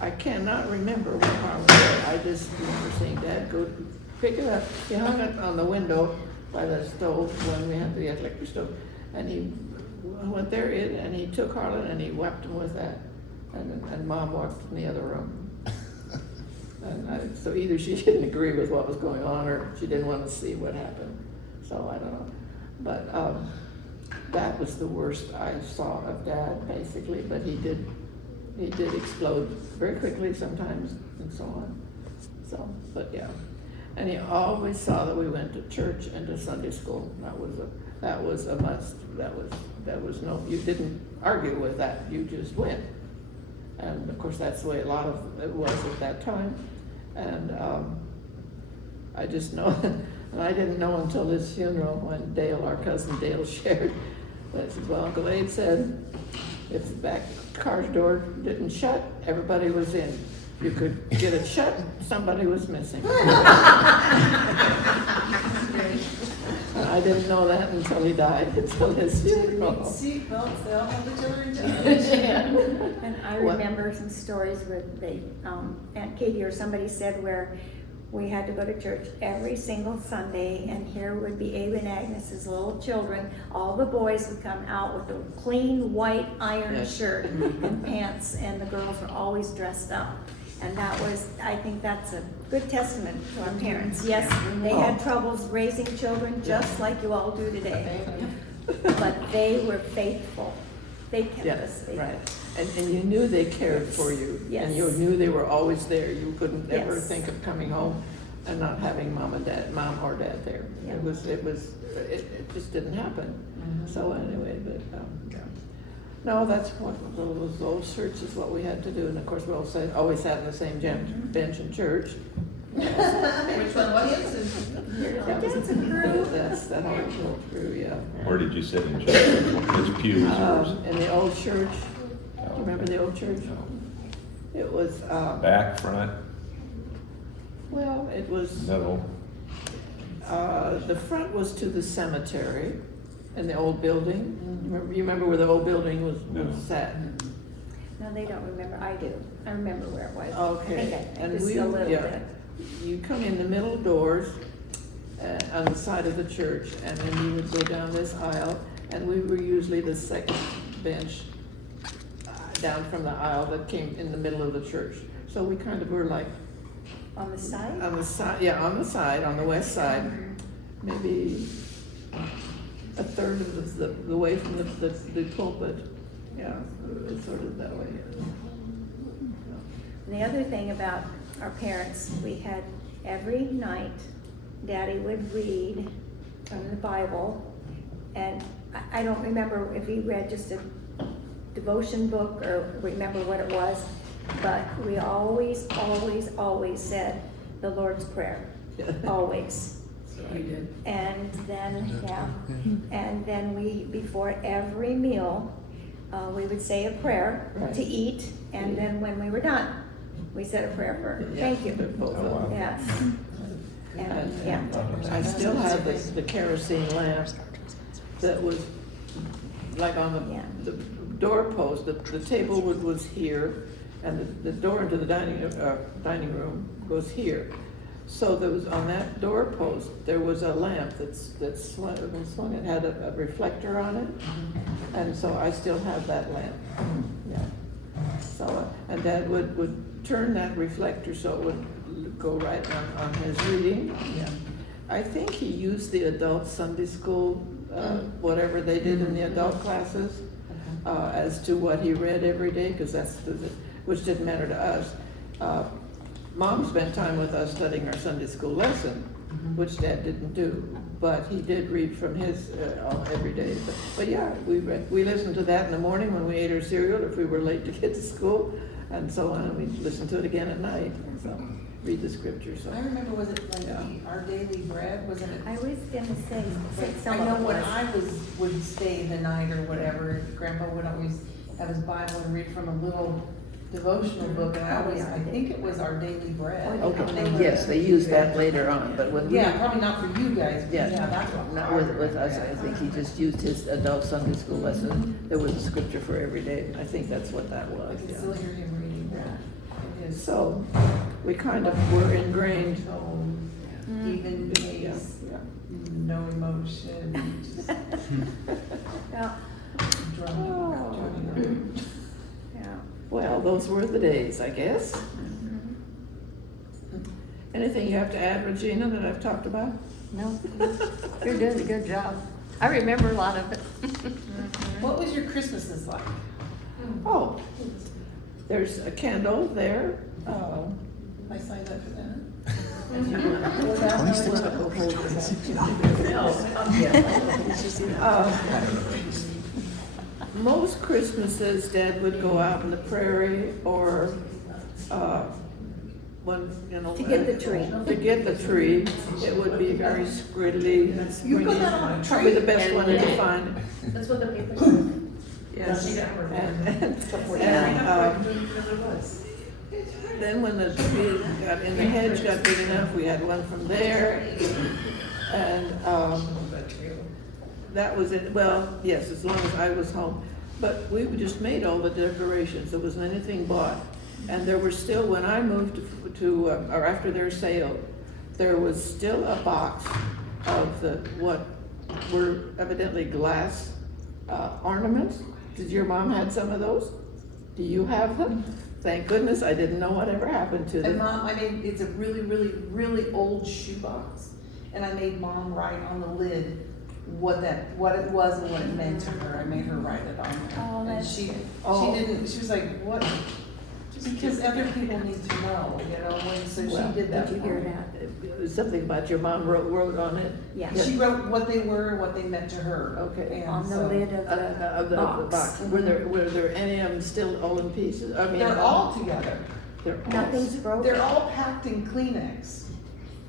I cannot remember what Harlan did. I just remember seeing Dad go pick it up. He hung it on the window by the stove when we had the electric stove, and he went there and he took Harlan and he whacked him with that, and Mom walked in the other room. And so either she didn't agree with what was going on, or she didn't want to see what happened. So I don't know, that was the worst I saw of Dad, basically, but he did explode very quickly sometimes and so on. So, but yeah. And he always saw that we went to church and to Sunday school. That was a must. That was no, you didn't argue with that, you just went. And of course, that's the way a lot of it was at that time. And I just know, and I didn't know until his funeral when Dale, our cousin Dale, shared. But I said, well, Uncle Abe said, if the back car door didn't shut, everybody was in. If you could get it shut, somebody was missing. I didn't know that until he died, until his funeral. Seatbelts, they all have the children too. And I remember some stories where they, Aunt Katie or somebody said where we had to go to church every single Sunday, and here would be Abe and Agnes's little children. All the boys would come out with a clean white iron shirt and pants, and the girls were always dressed up. And that was, I think that's a good testament to our parents. Yes, they had troubles raising children just like you all do today, but they were faithful. They kept us faithful. Right. And you knew they cared for you. Yes. And you knew they were always there. You couldn't ever Yes. think of coming home and not having mom or dad there. Yeah. It just didn't happen. So anyway, but, yeah. No, that's what, those old church is what we had to do. And of course, we always sat in the same bench in church. Which one was it? That's that whole crew, yeah. Where did you sit in church? Which pew was yours? In the old church. Do you remember the old church? It was, Back, front, well, it was, middle? the front was to the cemetery in the old building. You remember where the old building was sat? No, they don't remember. I do. I remember where it was. Okay. I think And just we, a little yeah, bit. you come in the middle doors on the side of the church, and then you would go down this aisle, and we were usually the second bench down from the aisle that came in the middle of the church. So we kind of were like On the side? on the side, yeah, on the side, on the west side, maybe a third of the way from the pulpit. Yeah, it's sort of that way. And the other thing about our parents, we had every night, Daddy would read from the Bible, and I don't remember if he read just a devotion book or remember what it was, but we always said the Lord's Prayer, always. We did. And then, and then we, before every meal, we would say a prayer to eat, and then when we were done, we said a prayer for, thank you. Yes. And, yeah. I still have the kerosene lamp that was like on the doorpost. The table was here, and the door into the dining room goes here. So there was, on that doorpost, there was a lamp that swung. It had a reflector on it, and so I still have that lamp. Yeah. So and Dad would turn that reflector so it would go right on his reading. Yeah. I think he used the adult Sunday school, whatever they did in the adult classes, as to what he read every day, because which didn't matter to us. Mom spent time with us studying our Sunday school lesson, which Dad didn't do, but he did read from his every day. But yeah, we listened to that in the morning when we ate our cereal, if we were late to get to school, and so on. And we'd listen to it again at night, and so read the scripture. So I remember, was it like our daily bread? Wasn't it? I was gonna say some I know of it when was. I would stay the night or whatever, Grandpa would always have his Bible and read from a little devotional book, and I think it was our daily bread. okay, yes, they used that later on, but when we Probably not for you guys, but yeah, that's what. not with us. I think he just used his adult Sunday school lesson. There was a scripture for every day. I think that's what that I was. can Yeah. still hear him reading that. It is So we kind of were ingrained. tone, even pace, Yeah. no emotion, just Yeah, drumming. yeah. Well, those were the days, I guess. Anything you have to add, Regina, that I've talked about? No, you're doing a good job. I remember a lot of it. What was your Christmases like? Oh, there's a candle there. I signed up for that. Most Christmases, Dad would go out in the prairie or, when, you know. To get the tree. To get the tree, it would be very scriddly and You put springy. that on a tree? Probably the best one to find. That's what the paper said. Yes. Then when the tree got in the hedge, got big enough, we had one from there. And, that was it, well, yes, as long as I was home. But we just made all the decorations, there wasn't anything bought. And there were still, when I moved to or after their sale, there was still a box of what were evidently glass ornaments. Did your mom had some of those? Do you have them? Thank goodness, I didn't know whatever happened to And them. Mom, I made, it's a really, really, really old shoebox, and I made Mom write on the lid what it was and what it meant to her. I made her write it on there. Oh, And that's she Oh. didn't, she was like, what? Because other people need to know, you know, and so Well, she did that. Did you for hear me. that? It was something about your mom wrote on it. Yeah. She wrote what they were, what they meant to her. Okay. And On the so- lid of the box. Were there any of them still all in pieces? I mean, They're all together. they're all- Nothing's broken. They're all packed in Kleenex,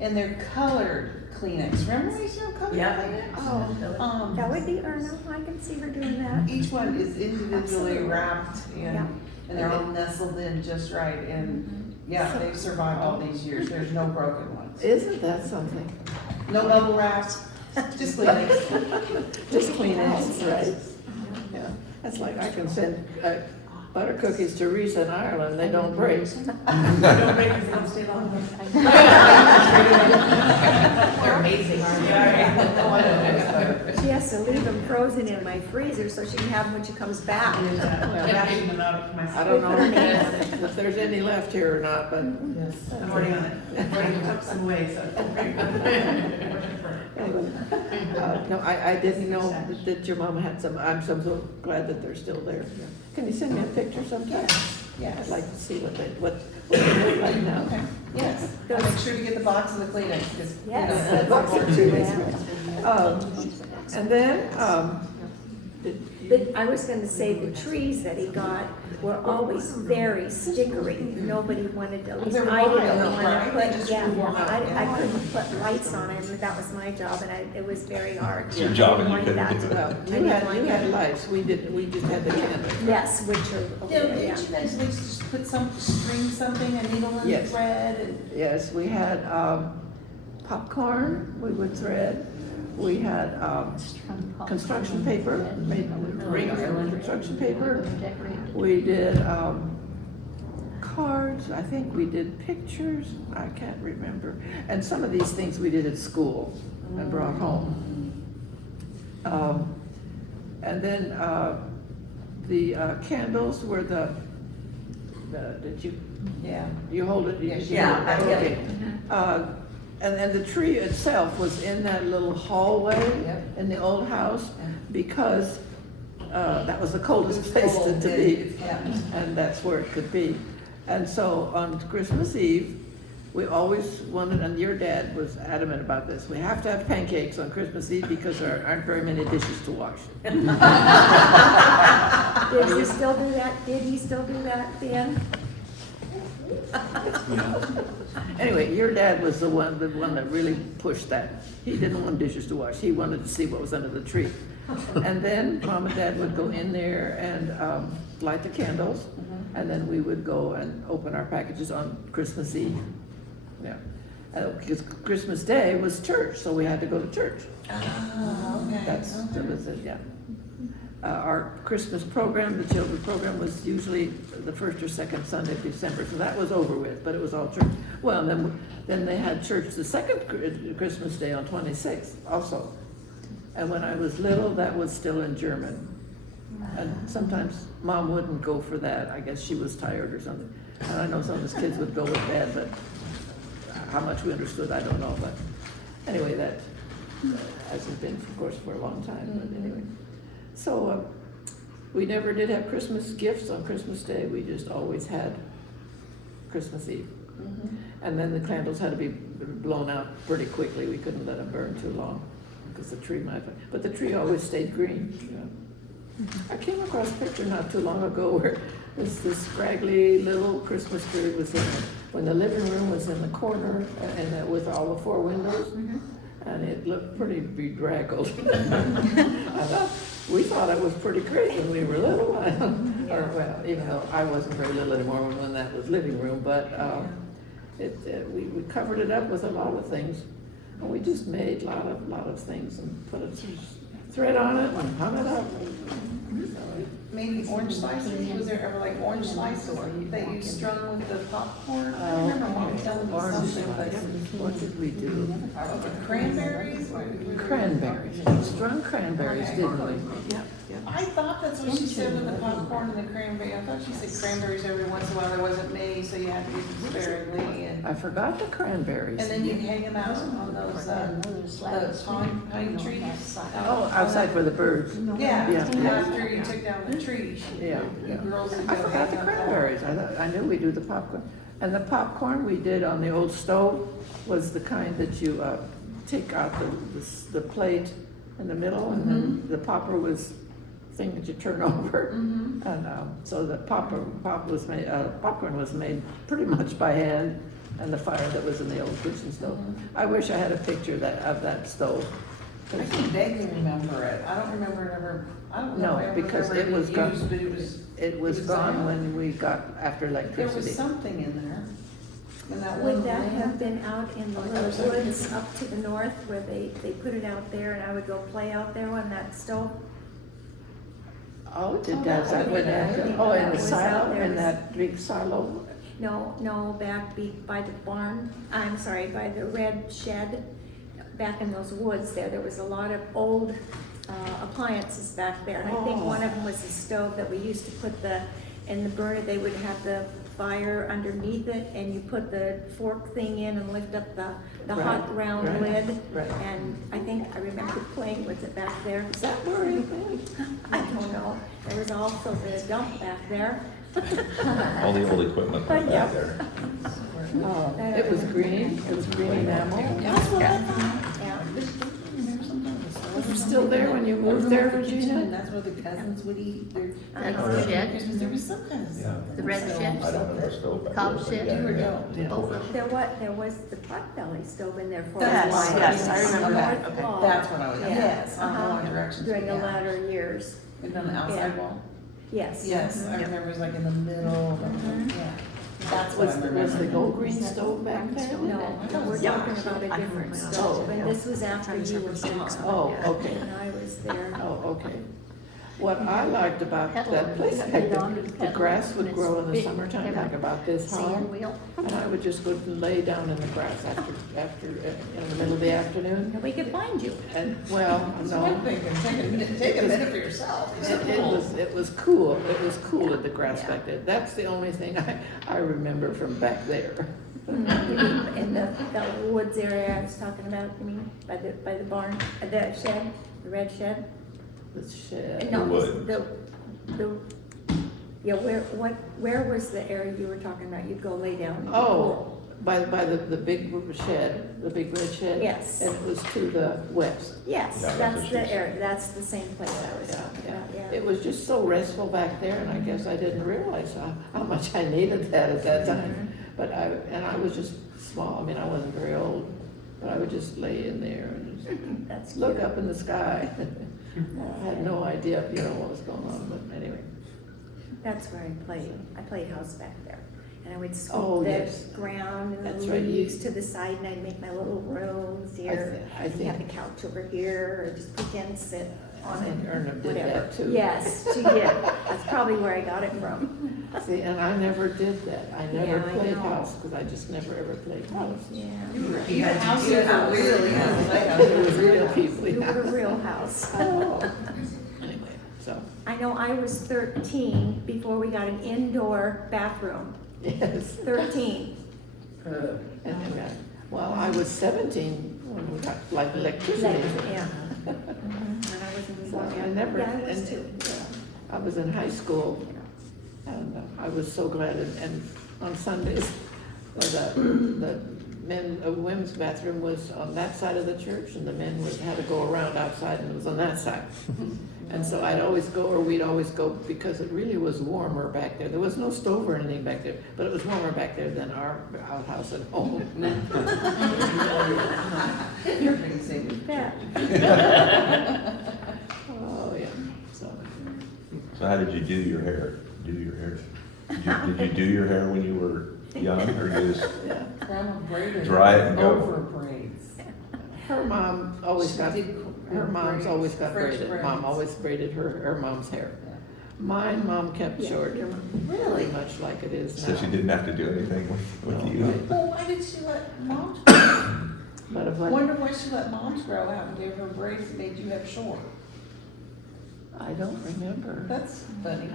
and they're colored Kleenex. Remember I used to have colored Kleenex? Oh, that would be Erna, I can see her doing that. Each one is individually Absolutely. wrapped Yeah. and they're all nestled in just right, and yeah, they've survived all these years. There's no broken ones. Isn't that something? No bubble wrap, just Kleenex. Just Kleenex, right? Yeah, that's like I can send butter cookies to Reese in Ireland, they don't break. Don't break because they don't stay long. They're amazing, aren't they? She has to leave them frozen in my freezer so she can have them when she comes back. I don't know if there's any left here or not, but Yes, I'm already on it. I'm ready to tuck some away, so. anyway. No, I didn't know that your mama had some, I'm so glad that they're still there. Can you send me a picture sometime? Yes. I'd like to see what they look like now. Okay, yes. I'll make sure to get the box of the Kleenex, because, you know, Yes. that's Box of And then, But I was gonna say the trees that he got were always very stickery. Nobody wanted to, at least I They're didn't wild, want right? to They put, just yeah, grew wild, I yeah. couldn't put lights on it, that was my job, and it was very hard. It's your job and you I couldn't wanted do it. that. well, you had lights, we just had the candles. Yes, which are, Yeah, okay, didn't yeah. you guys like just put string something, a needle and Yes. thread, and Yes, we had popcorn, we would thread. We had construction paper, made rings from construction paper. We did cards, I think we did pictures, I can't remember. And some of these things we did at school and brought home. And then the candles were did you, yeah. you hold it? Yes, yeah, I get Okay. And the tree itself was in that little hallway Yep. in the old house because that was the coldest It was place cold, to be. yeah. And that's where it could be. And so on Christmas Eve, we always wanted, and your dad was adamant about this, we have to have pancakes on Christmas Eve because there aren't very many dishes to wash. Did he still do that? Did he still do that, Ben? Anyway, your dad was the one that really pushed that. He didn't want dishes to wash. He wanted to see what was under the tree. And then Mom and Dad would go in there and light the candles, and then we would go and open our packages on Christmas Eve. Yeah, because Christmas Day was church, so we had to go to church. Oh, okay. That was it. Yeah. Our Christmas program, the children's program, was usually the first or second Sunday of December, so that was over with, but it was all church. Well, and then they had church the second Christmas Day on 26th also. And when I was little, that was still in German. And sometimes Mom wouldn't go for that, I guess she was tired or something. And I know some of us kids would go with Dad, but how much we understood, I don't know, but anyway, that hasn't been, of course, for a long time, but anyway. So, we never did have Christmas gifts on Christmas Day, we just always had Christmas Eve. And then the candles had to be blown out pretty quickly, we couldn't let them burn too long, because the tree might, but the tree always stayed green, you know. I came across a picture not too long ago where this scraggly little Christmas tree was when the living room was in the corner and with all the 4 windows, and it looked pretty bedraggled. We thought it was pretty great when we were little, or well, even though I wasn't very little anymore when that was living room, but we covered it up with a lot of things, and we just made a lot of things and put a thread on it and hung it up. Maybe orange slices, was there ever like orange slices that you strung with the popcorn? I remember mom telling me something like. What did we do? Cranberries? Cranberries, strung cranberries, didn't we? Yeah. I thought that's what she said with the popcorn and the cranberry. I thought she said cranberries every once in a while. There wasn't many, so you had to use them sparingly. I forgot the cranberries. And then you'd hang them out on those, the pine trees. Oh, outside for the birds. Yeah, Yeah. after you took down the tree. Yeah, The yeah. girls would I go forgot the hang out there. cranberries. I knew we do the popcorn. And the popcorn we did on the old stove was the kind that you take out the plate in the middle, and then the popper was thing that you turn over. And so the popcorn was made pretty much by hand, and the fire that was in the old kitchen stove. I wish I had a picture of that stove. I can vaguely remember it. I don't remember it ever, I don't know if I No, ever because remember it was being gone. used, but It was gone when we got after There electricity. was something in there. In that one Would that room. have been out in the little woods up to the north where they put it out there and I would go play out there on that stove? Oh, did Oh, that, that in would be the nice. silo, Out there in was- that big silo? No, back by the barn, I'm sorry, by the red shed, back in those woods there was a lot of old appliances back there. And I think one of them was the stove that we used to put in the burner, they would have the fire underneath it, and you put the fork thing in and lift up the hot Right, round right, lid. right. And I think I remember playing with it back there. Is that where it is? I don't know, there was also the dump back there. All the old equipment But back yeah. there. It was green enamel. That's what I thought. Yeah. Was it still there when you moved there, And Regina? that's where the cousins would eat their. That's the shed. Christmas. There was some kind of. The red shed? I don't know the stove back Cob there, but shed? yeah, You were yeah. dope. Yeah. Both of them. There was the potbelly stove in there for a That's while. right. Yes, I remember that. North Okay. wall. That's what I was, Yeah. yes, on the Uh-huh. Long Directions. During the yeah. latter years, And on the outside Yeah. wall? yes. Yes, I remember it was like in the middle of the, yeah. That's what I Was the remember. gold green stove back there? No, we're Yeah. talking about a different stove, and this was after you were gone. Oh, okay. And I was there. Oh, okay. What I liked about that place back there, the grass would grow in the summertime, like about this high. Sand wheel. And I would just go and lay down in the grass after, in the middle of the afternoon. And we could find you. And, well, So I'm no, thinking, take a minute for yourself. it was cool. It was cool at the grass back there. That's the only thing I remember from back there. In the woods area I was talking about, you mean, by the barn, the shed, the red shed? The shed. No, wood. yeah, where was the area you were talking about? You'd go lay down. in the Oh, pool. by the big shed, the big red shed? Yes. And it was to the west. Yes, Yeah, that's that's what the she area, that's the same place I was Yeah, talking yeah. about, yeah. It was just so restful back there, and I guess I didn't realize how much I needed that at that time. But I was just small, I mean, I wasn't very old, but I would just lay in there and That's just look up in the sky. I had no idea, what was going on, but anyway. That's where I played. I played house back there. And I would Oh, scoop the yes. ground and That's the right. leaves to the side, and I'd make my little rooms here. I And think- have the couch over here, or just pretend to sit I on think it. Erna did Whatever. that too. Yes, she did. That's probably where I got it from. See, and I never did that. I never Yeah, I played know. house, because I just never ever played house. Yeah. You had house, really, It was real people, You yeah. were a real house. Oh. Anyway, so, I know I was 13 before we got an indoor bathroom. yes. 13. Well, I was 17 when we got like electricity. Yeah. And I was in So I never, Yeah, I was and, too. yeah, I was in high school, and I was so glad, and on Sundays, the women's bathroom was on that side of the church, and the men had to go around outside, and it was on that side. And so I'd always go, or we'd always go, because it really was warmer back there. There was no stove or anything back there, but it was warmer back there than our outhouse at home. You're pretty safe. Yeah. Oh, yeah, so. So how did you do your hair? Did you do your hair when you were young, or you just Yeah. Grandma braided. Dry it and go. Over braids. Her mom always got, She did her mom's braids, always got French braided. braids. Mom always braided her mom's hair. Mine, mom kept short, Really? pretty much like it is so now. she didn't have to do anything with No, you? right. Well, why did she let moms grow? But if I, Wonder why she let moms grow out and gave her braids and made you have short. I don't remember. That's funny.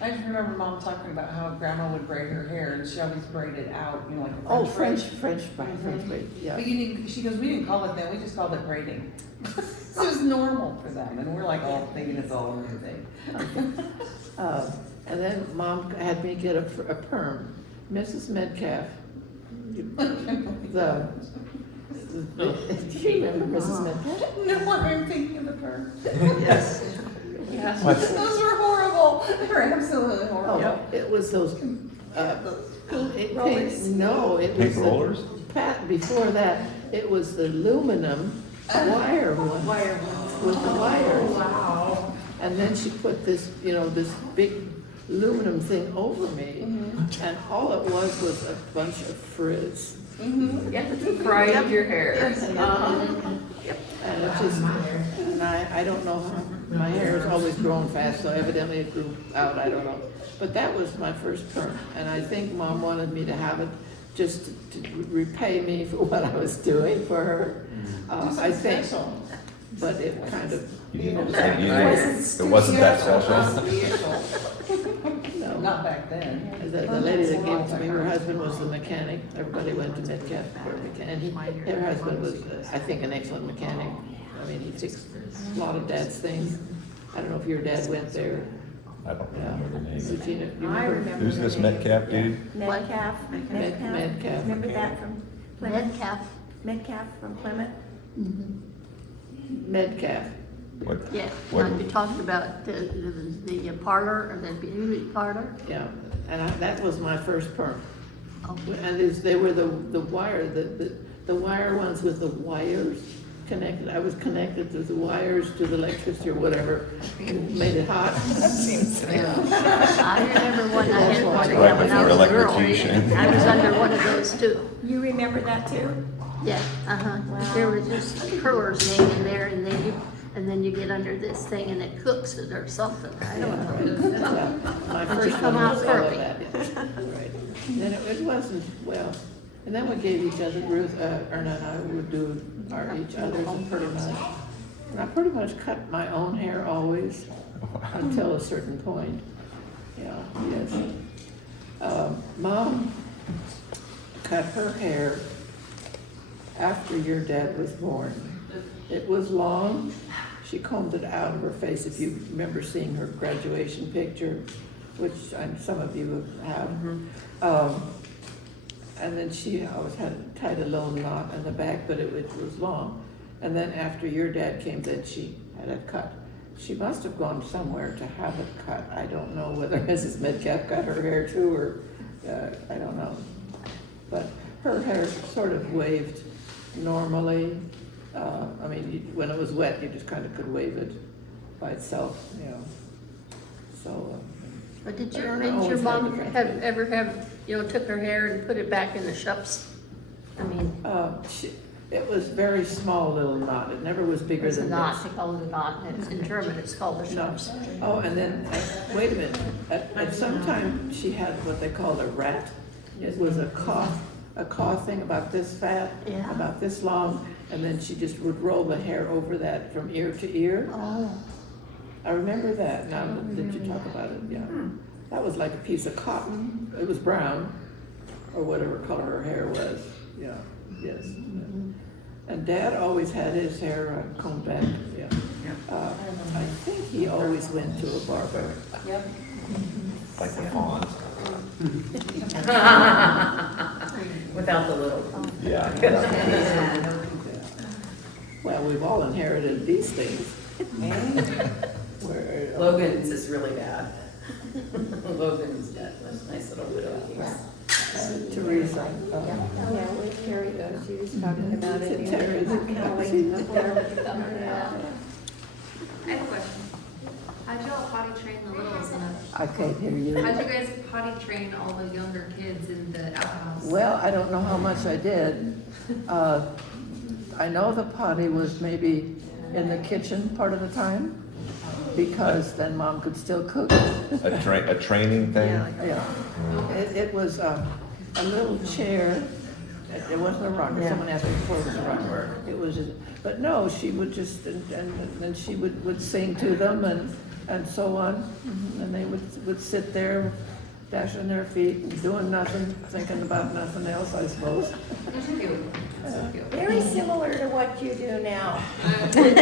I just remember mom talking about how grandma would braid her hair and she always braided out, you know, like a Oh, braid. French braid, yeah. But you didn't, she goes, we didn't call it that, we just called it braiding. So it was normal for them, and we're like all thinking it's all a new thing. And then mom had me get a perm. Mrs. Metcalf, do you remember Mrs. Metcalf? No, I'm thinking of the term. Yes. Those were horrible. They were absolutely horrible. Oh, it was those, no, it was Pink rollers? before that, it was the aluminum wire one. With the wires. Wow. And then she put this, this big aluminum thing over me, and all it was a bunch of frizz. Fried your hair. And it just, and I don't know how, my hair has always grown fast, so evidently it grew out, I don't know. But that was my first perm, and I think mom wanted me to have it just to repay me for what I was doing for her. I think, but it kind of, It wasn't that special. no. Not back then. The lady that gave it to me, her husband was the mechanic. Everybody went to Metcalf for a mechanic. And her husband was, I think, an excellent mechanic. I mean, he fixed a lot of Dad's things. I don't know if your dad went there. I don't Yeah. remember the name. Regina, you I remember? remember. Who's this the name. Metcalf dude? Metcalf. Metcalf. Remember that from Plymouth? Metcalf, Metcalf from Plymouth? Metcalf. What? yeah, What? you're talking about the parlor, or the beauty parlor? Yeah, and that was my first perm. Oh, And they were the wire, the wire ones with the wires connected. I was connected to the wires to the electricity or whatever, made it hot. I remember when I had one of Right them when I before was a girl. electrocution. I was under one of those too. You remember that too? Yeah, There were just curlers hanging there, and then you get under this thing and it cooks it or something. I don't know. My But you first come one out was all of curly. that. Yeah. Right. Then it wasn't, well, and then we gave each other, Ruth, Erna and I would do each other's and pretty much. And I pretty much cut my own hair always until a certain point. Yeah, yes. Mom cut her hair after your dad was born. It was long. She combed it out of her face, if you remember seeing her graduation picture, which some of you have. And then she always had tied a little knot in the back, but it was long. And then after your dad came, then she had it cut. She must have gone somewhere to have it cut. I don't know whether Mrs. Metcalf cut her hair too, or I don't know. But her hair sort of waved normally. I mean, when it was wet, you just kind of could wave it by itself, So. But did I your always had mom different ever took her hair and put it back in the shups? I mean, It was very small little knot. It never was bigger it's a than knot, this. they call it a knot, and in German it's called a No. shups. Oh, and then, wait a minute. At some time, she had what they called a rat. It was a claw thing about this fat, Yeah. about this long, and then she just would roll the hair over that from ear to ear. Oh, I remember that, now that you talk about it, yeah. That was like a piece of cotton. It was brown, or whatever color her hair was, yeah, yes. And Dad always had his hair combed back, yeah. I think he always went to a barber. Yep. Like the fawns. Without the little. Yeah. Well, we've all inherited these things. Where, Logan's is really bad. Logan's got a nice little widow. Teresa. Yeah, with Terry, she was talking about it. Terry's- I have a question. How'd y'all potty train the littles in I can't hear you. How'd you guys potty train all the younger kids in the outhouse? Well, I don't know how much I did. I know the potty was maybe in the kitchen part of the time, because then Mom could still cook. A training thing? Yeah. It was a little chair. It wasn't a rocker. Someone asked me before it was a rocker. It was, but no, she would just, and she would sing to them and so on. And they would sit there, dashing their feet, doing nothing, thinking about nothing else, I suppose. Very similar to what you do now. Give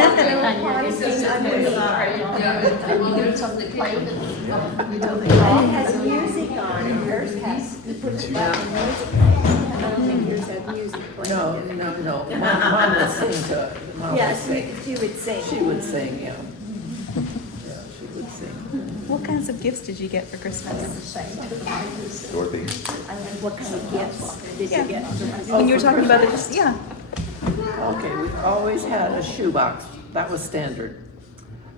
something to play with. It has music on, and hers has, you put it back in music. I don't think yours had music playing. No. Mom would sing to it. Mom would Yes, sing. she would sing. She would sing, yeah. Yeah, she would sing. What kinds of gifts did you get for Christmas? Dorothy? What kind of gifts did you get? When you were talking about the, yeah. Okay, we always had a shoebox. That was standard.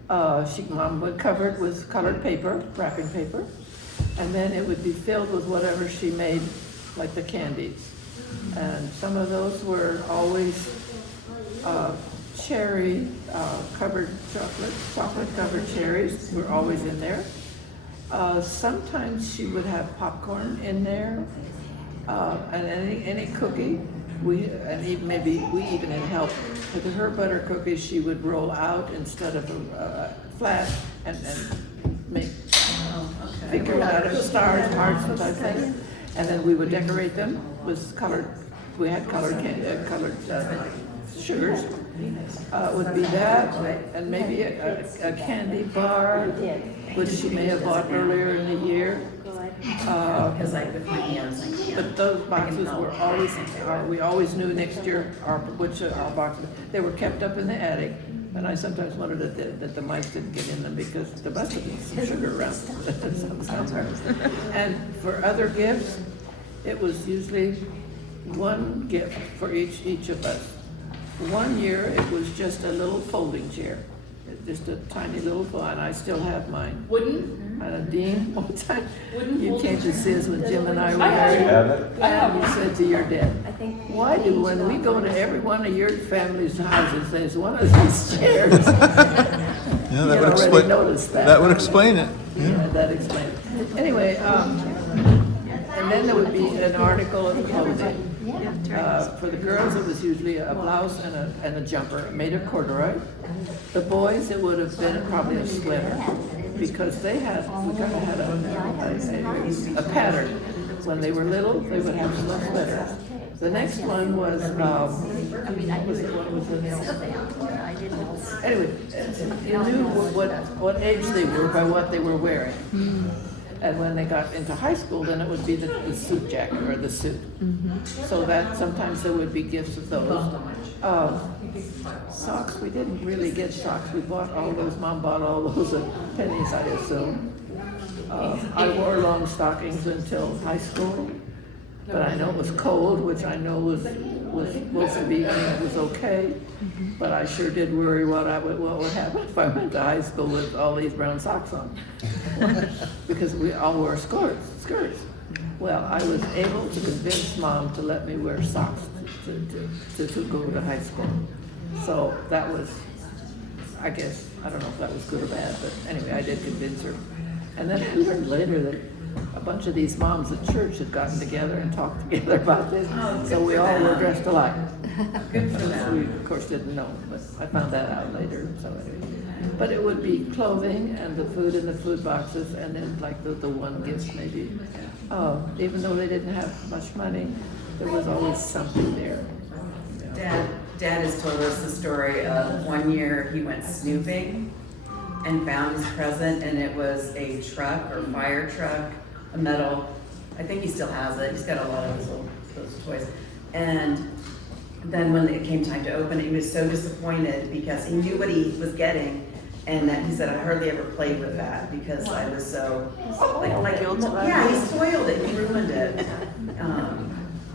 Mom would cover it with colored paper, wrapping paper, and then it would be filled with whatever she made, like the candies. And some of those were always cherry covered chocolate covered cherries were always in there. Sometimes she would have popcorn in there, and any cookie. We even had help with her butter cookies. She would roll out instead of flat and make figure out of stars, hearts, and type things. And then we would decorate them with colored. We had colored sugars. Would be that, and maybe a candy bar, which she may have bought earlier in the year. Because like with my hands, I can't. But those boxes were always, we always knew next year which our boxes, they were kept up in the attic. And I sometimes wondered that the mice didn't get in them because there must have been some sugar around somewhere. And for other gifts, it was usually one gift for each of us. One year, it was just a little folding chair, just a tiny little and I still have mine. Wooden? And a Dean, one time, Wooden you folding came to see us when Jim and I were I have married. it. Have it? And you said to your dad, I think. why do, when we go to every one of your family's houses, there's one of these chairs? Yeah, You that would already explain, noticed that. that would explain it. Yeah, that explains it. Anyway, and then there would be an article of clothing. For the girls, it was usually a blouse and a jumper made of corduroy. The boys, it would have been probably a sweater, because we kind of had a pattern. When they were little, they would have little sweaters. The next one was, what was the next? Anyway, you knew what age they were by what they were wearing. And when they got into high school, then it would be the suit jacket or the suit. So that sometimes there would be gifts of those. Socks, we didn't really get socks. We bought all those, Mom bought all those at Penny's, I assume. I wore long stockings until high school, but I know it was cold, which I know was supposed to be, it was okay. But I sure did worry what would happen if I went to high school with all these brown socks on. Because we all wore skirts. Well, I was able to convince Mom to let me wear socks to go to high school. So that was, I guess, I don't know if that was good or bad, but anyway, I did convince her. And then I learned later that a bunch of these moms at church had gotten together and talked together about this, so we all were dressed alike. Good for them. We, of course, didn't know, but I found that out later, so anyway. But it would be clothing and the food in the food boxes, and then like the one gift maybe. Even though they didn't have much money, there was always something there. Dad, Dad has told us the story of one year he went snooping and found his present, and it was a truck or fire truck, a metal. I think he still has it. He's got a lot of those toys. And then when it came time to open it, he was so disappointed because he knew what he was getting. And that he said, I hardly ever played with that because I was so, yeah, he spoiled it, he ruined it.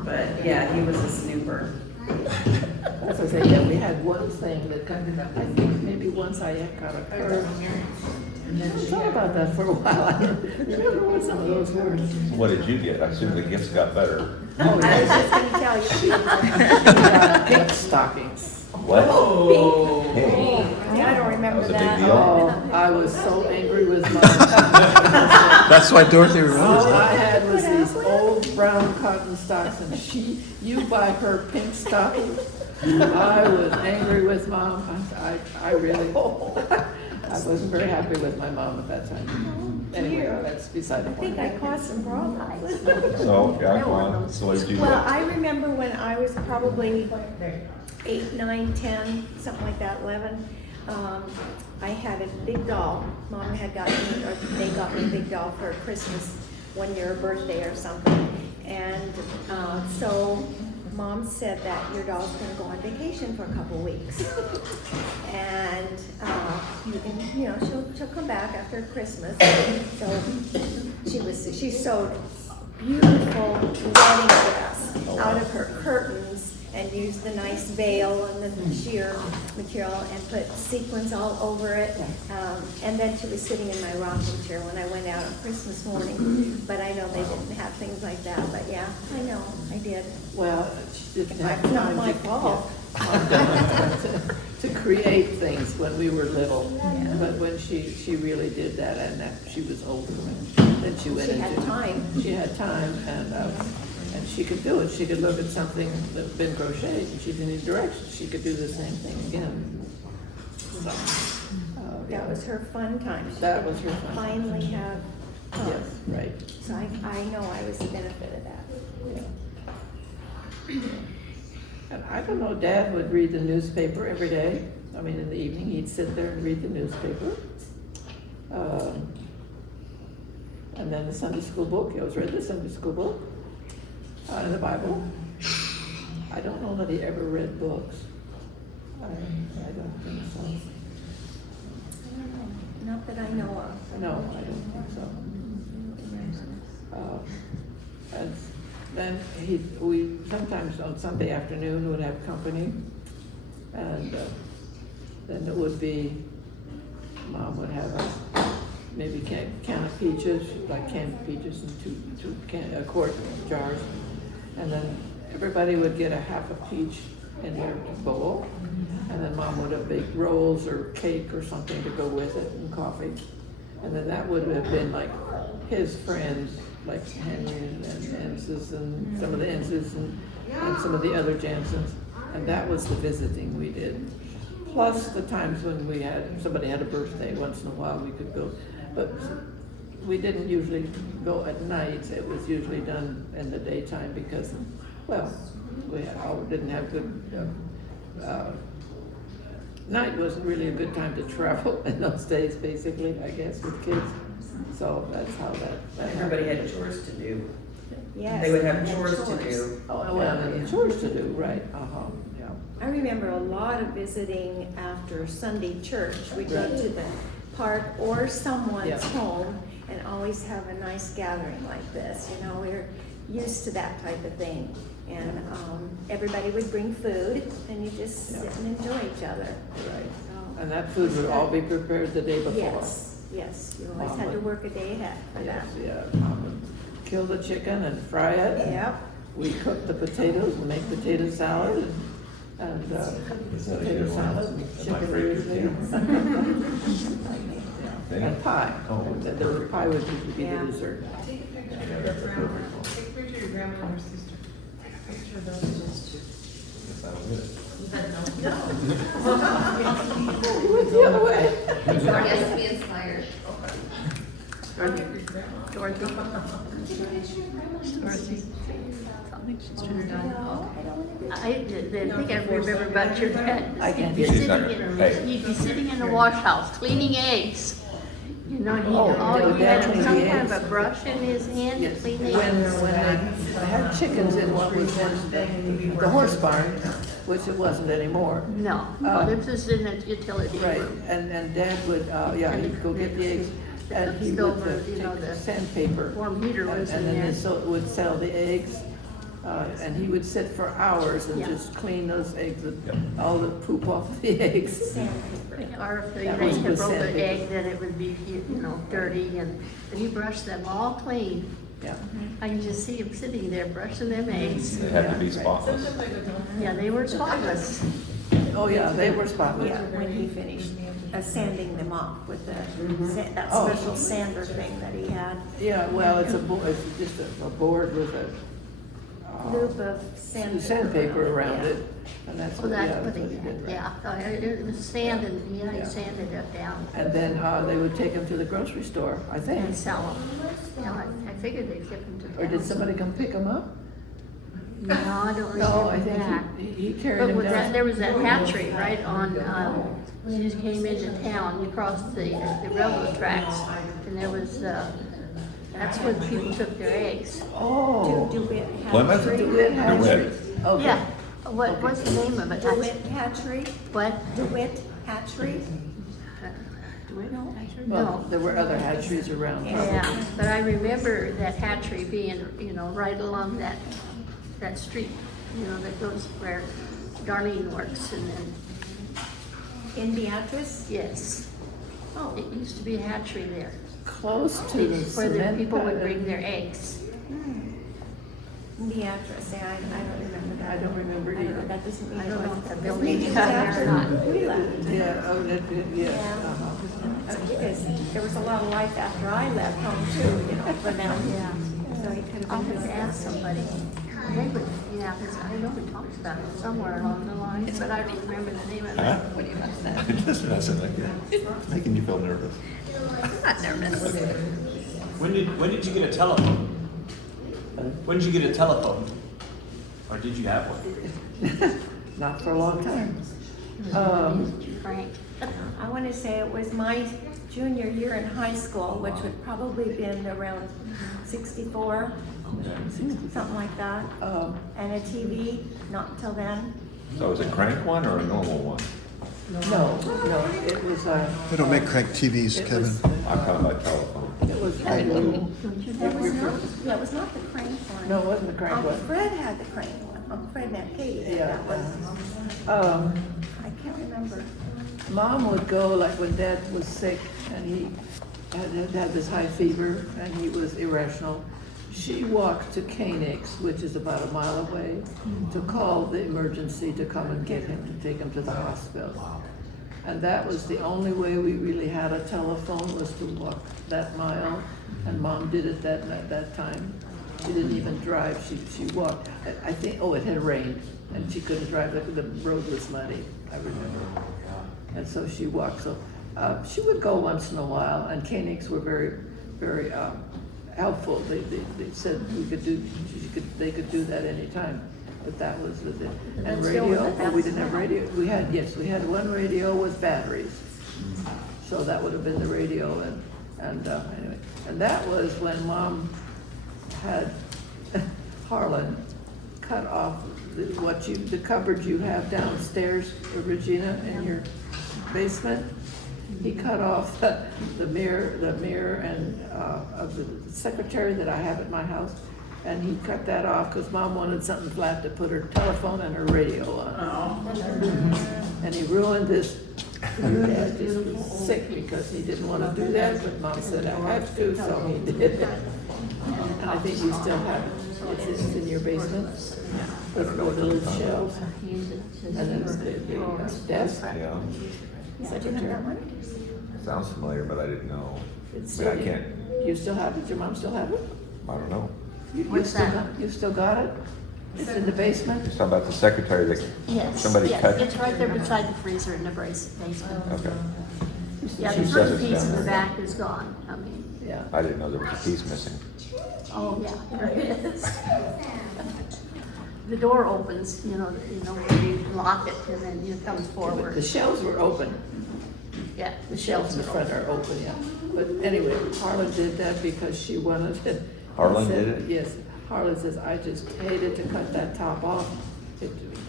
But yeah, he was a snooper. As I say, yeah, we had one thing that kind of, I think maybe once I got a curve. And then she thought about that for a while. I don't remember what some of those were. What did you get? I assume the gifts got better. I was just gonna tell you. She got pink stockings. What? Hey, I don't remember That was a big that. deal. Oh, I was so angry with mom. That's why Dorothy remembers All I that. had was these old brown cotton socks, and you buy her pink stockings. I was angry with mom. I really, I wasn't very happy with my mom at that time. Anyway, that's beside the I point. think I caused some problems. So, yeah, come on. So what did you Well, get? I remember when I was probably 8, 9, 10, something like that, 11. I had a big doll. Mom had got me, or they got me a big doll for Christmas one year, or birthday or something. And so Mom said that your doll's gonna go on vacation for a couple weeks. And you can, you know, she'll come back after Christmas. So she sewed beautiful wedding dress out of her curtains and used the nice veil and the sheer material and put sequins all over it. And then she was sitting in my rocking chair when I went out on Christmas morning. But I know they didn't have things like that, but yeah, I know, I did. Well, she didn't have It's not time my to- fault. to create things when we were little. Yeah. But when she really did that, and that she was older, and then she went She into. had time. She had time, and she could do it. She could look at something that's been crocheted, and she didn't need directions. She could do the same thing again. So, That was her fun time. She That could was her fun time. Finally have fun. Yes, right. So I know I was the benefit of that. Yeah. And I don't know, Dad would read the newspaper every day. I mean, in the evening, he'd sit there and read the newspaper. And then the Sunday school book, he always read the Sunday school book, and the Bible. I don't know that he ever read books. I don't think so. Not that I know of. No, I don't think so. And then we sometimes on Sunday afternoon would have company, and then it would be, Mom would have maybe can of peaches, like canned peaches in two quart jars, and then everybody would get a half a peach in their bowl, and then Mom would have baked rolls or cake or something to go with it, and coffee, and then that would have been like his friends, like Henry and Ensis and some of the Ensis and some of the other Jansons, and that was the visiting we did. Plus the times when somebody had a birthday, once in a while we could go, but we didn't usually go at night. It was usually done in the daytime because, well, we didn't have good, night wasn't really a good time to travel in those days, basically, I guess, with kids. So that's how that Everybody had chores to do. Yes. They would have and chores to chores. do. Oh, well, and chores to do, right, yeah. I remember a lot of visiting after Sunday church. We'd go to the park or someone's Yeah. home and always have a nice gathering like this. You know, we're used to that type of thing. And everybody would bring food and you just sit and enjoy each other. Right. So, And that food would all be prepared the day before. yes, you always had to work a day ahead for that. Yes, yeah, Mom would kill the chicken and fry it. Yep. We cook the potatoes, we make potato salad and potato salad, and chicken usually. Yeah. And pie. The pie would usually be the dessert. Take a picture of your grandma, take a picture of your grandma and your sister. Take a picture of those two. It was the other way. Tori has to be inspired. Dorothy. Dorothy. I think I remember about your dad. I can't He'd be hear you. sitting in- Hey. He'd be sitting in the wash house cleaning eggs. You know, he Oh, he had Dad cleaned some the kind of eggs. a brush in his hand to Yes, clean the when eggs. they had chickens in what was then the horse barn, which it wasn't anymore. No, this was in a utility Right, room. and Dad would, yeah, he'd go get the eggs, and he would Silver, you know, take the sandpaper. warm heater was And in then there. they would sell the eggs, and he would sit for hours and Yeah. just clean those eggs, and all the poop off the eggs. Or if they That was had with broke an sandpaper. egg, then it would be, you know, dirty, and he brushed them all clean. Yeah. I can just see him sitting there brushing them eggs. They have to be spotless. Yeah, they were spotless. Oh, yeah, they were spotless. Yeah, when he finished sanding them off with that Oh. special sander thing that he had. Yeah, well, it's it's just a board with a Loop of sandpaper. sandpaper around Yeah. it, and that's Well, what, yeah, that's what that's he what he did, did, right? yeah. It was sand and, yeah, Yeah. he sanded it down And then, they would take them to the grocery store, I think. and sell them. You know, I figured they'd ship them to town. Or did somebody come pick them up? No, I don't No, I remember think that. he carried But them with that, down. there was that hatchery right on, when you came into town, you crossed the railroad tracks, and there was, that's where people took their eggs. Oh. DeWitt Plymouth? Hatchery. DeWitt Hatchery. Okay. Yeah, what's the name of it? DeWitt Hatchery, What? DeWitt Hatchery. Do we know? Well, No. there were other hatcheries around. probably. Yeah, but I remember that hatchery being, you know, right along that street, you know, that goes where Darlene works, and then, In Beatrice? yes, Oh, it used to be a hatchery there. Close to the Where the cement. people would pad. bring their eggs. in Beatrice, yeah, I don't remember that. I don't remember either. That doesn't mean I it don't know wasn't. if the Maybe building it is was there or after not. we left. Yeah, oh, yeah, Yeah. uh-huh. Because there was a lot of life after I left home too, you know, for them. Yeah. So he could I'll have have been to ask somebody. They would, yeah, because I know we talked about it somewhere along the line, but I don't remember the name of it. Huh? What do you want to know? Just messing with you. It's making you feel nervous. I'm not nervous. When did you get a telephone? When did you get a telephone? Or did you have one? Not for a long time. Frank. I want to say it was my junior year in high school, which would probably been around 64, something like that. And a TV, not until then. So is it crank one or a normal one? No, it was, They don't make crank TVs, it Kevin. was, I'm talking about telephone. it was a little, That was not the crank one. no, it wasn't the crank Uncle one. Fred had the crank one. Uncle Fred and Aunt Katie had Yeah. that one. I can't remember. Mom would go, like when Dad was sick and he had this high fever and he was irrational. She walked to Koenig's, which is about a mile away, to call the emergency to come and get him, to take him to the hospital. And that was the only way we really had a telephone, was to walk that mile. And Mom did it that time. She didn't even drive, she walked. I think, it had rained and she couldn't drive, the road was muddy, I remember. And so she walked, so, she would go once in a while, and Koenigs were very, very, helpful. They said they could do that anytime, but that was the thing. And That's still radio, what that's we didn't have now. radio, we had one radio with batteries. So that would have been the radio, and anyway, and that was when Mom had Harlan cut off the cupboard you have downstairs, Regina, in your basement. He cut off the mirror and of the secretary that I have at my house, and he cut that off because Mom wanted something flat to put her telephone and her radio on. And he ruined this. And Dad just was sick because he didn't want to do that, but Mom said I have to, so he did it. And I think you still have it. It's in your basement. With the little shelves, and then the desk. Yeah. So do you have that one? Sounds familiar, but I didn't know. It's I mean, I still, can't, you still have it? Your mom still have it? I don't know. What's that? You've still got it? It's in the basement? You're talking about the secretary that Yes, somebody yes, cut? it's right there beside the freezer in the basement. Okay. Yeah, She the says front it's piece down in the there. back is gone. I mean, Yeah. I didn't know there was a piece missing. Oh, yeah, there it is. The door opens, where you lock it and then it comes The forward. shelves were open. Yeah, The shelves in the front are open, yeah. But anyway, Harlan did that because she wanted it. Harlan Said- did it? Yes. Harlan says, I just hated to cut that top off.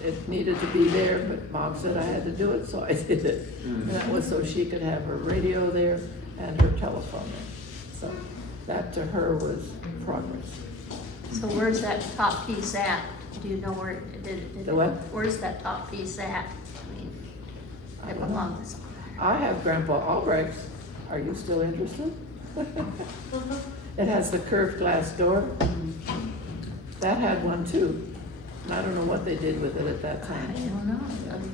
It needed to be there, but Mom said I had to do it, so I did it. And that was so she could have her radio there and her telephone there. So that to her was progress. So where's that top piece at? Do you know where it? The what? Where's that top piece at? I mean, it belongs. I have Grandpa Albrecht's. Are you still interested? It has the curved glass door. That had one too. And I don't know what they did with it at that I time. don't know. I mean,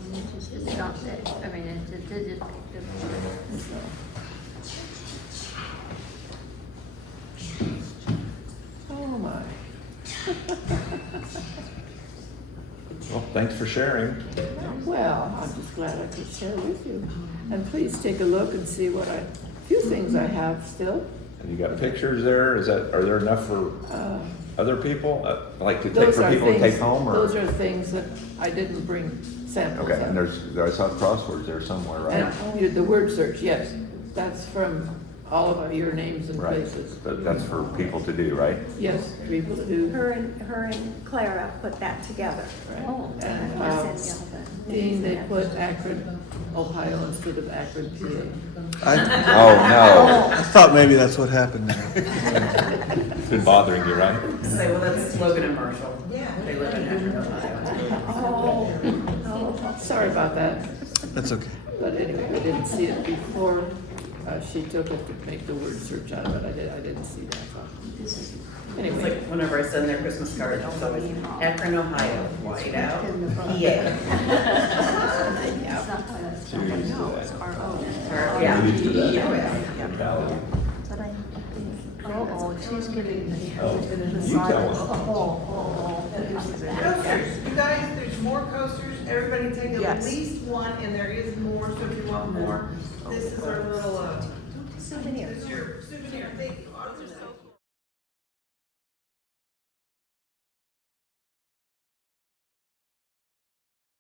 it's not that, I mean, it did. Oh my. Well, thanks for sharing. Well, I'm just glad I could share with you. And please take a look and see what a few things I have still. And you got pictures there? Are there enough for other people? Like to take, Those for are people to take things, home or? those are things that I didn't bring samples Okay, and of. I saw crosswords there somewhere, right? And the word search, yes, that's from all of your names and Right, places. but that's for people to do, right? Yes, people who. Her and Clara put that together. Right. Oh, And I sent you all the Dean, they names. put Akron, Ohio instead of Akron, PA. Oh, I thought maybe that's what happened there. no. It's been bothering you, right? Say, well, that's Logan and Marshall. Yeah. They live in Akron, Ohio. Oh, sorry about that. That's okay. But anyway, I didn't see it before she took it to make the word search out of it. I didn't see that. It's Anyway, like whenever I send their Christmas card, it's always Akron, Ohio, white out, PA. It's Yeah. not gonna- So you're used to that. Our own. Yeah. You're used to that Yeah. mentality. But oh, she's giving the. You tell them. Coasters, you guys, there's more coasters, everybody take at Yes. least one, and there is more, so if you want more, this is our little, Souvenir. this is your souvenir, thank you.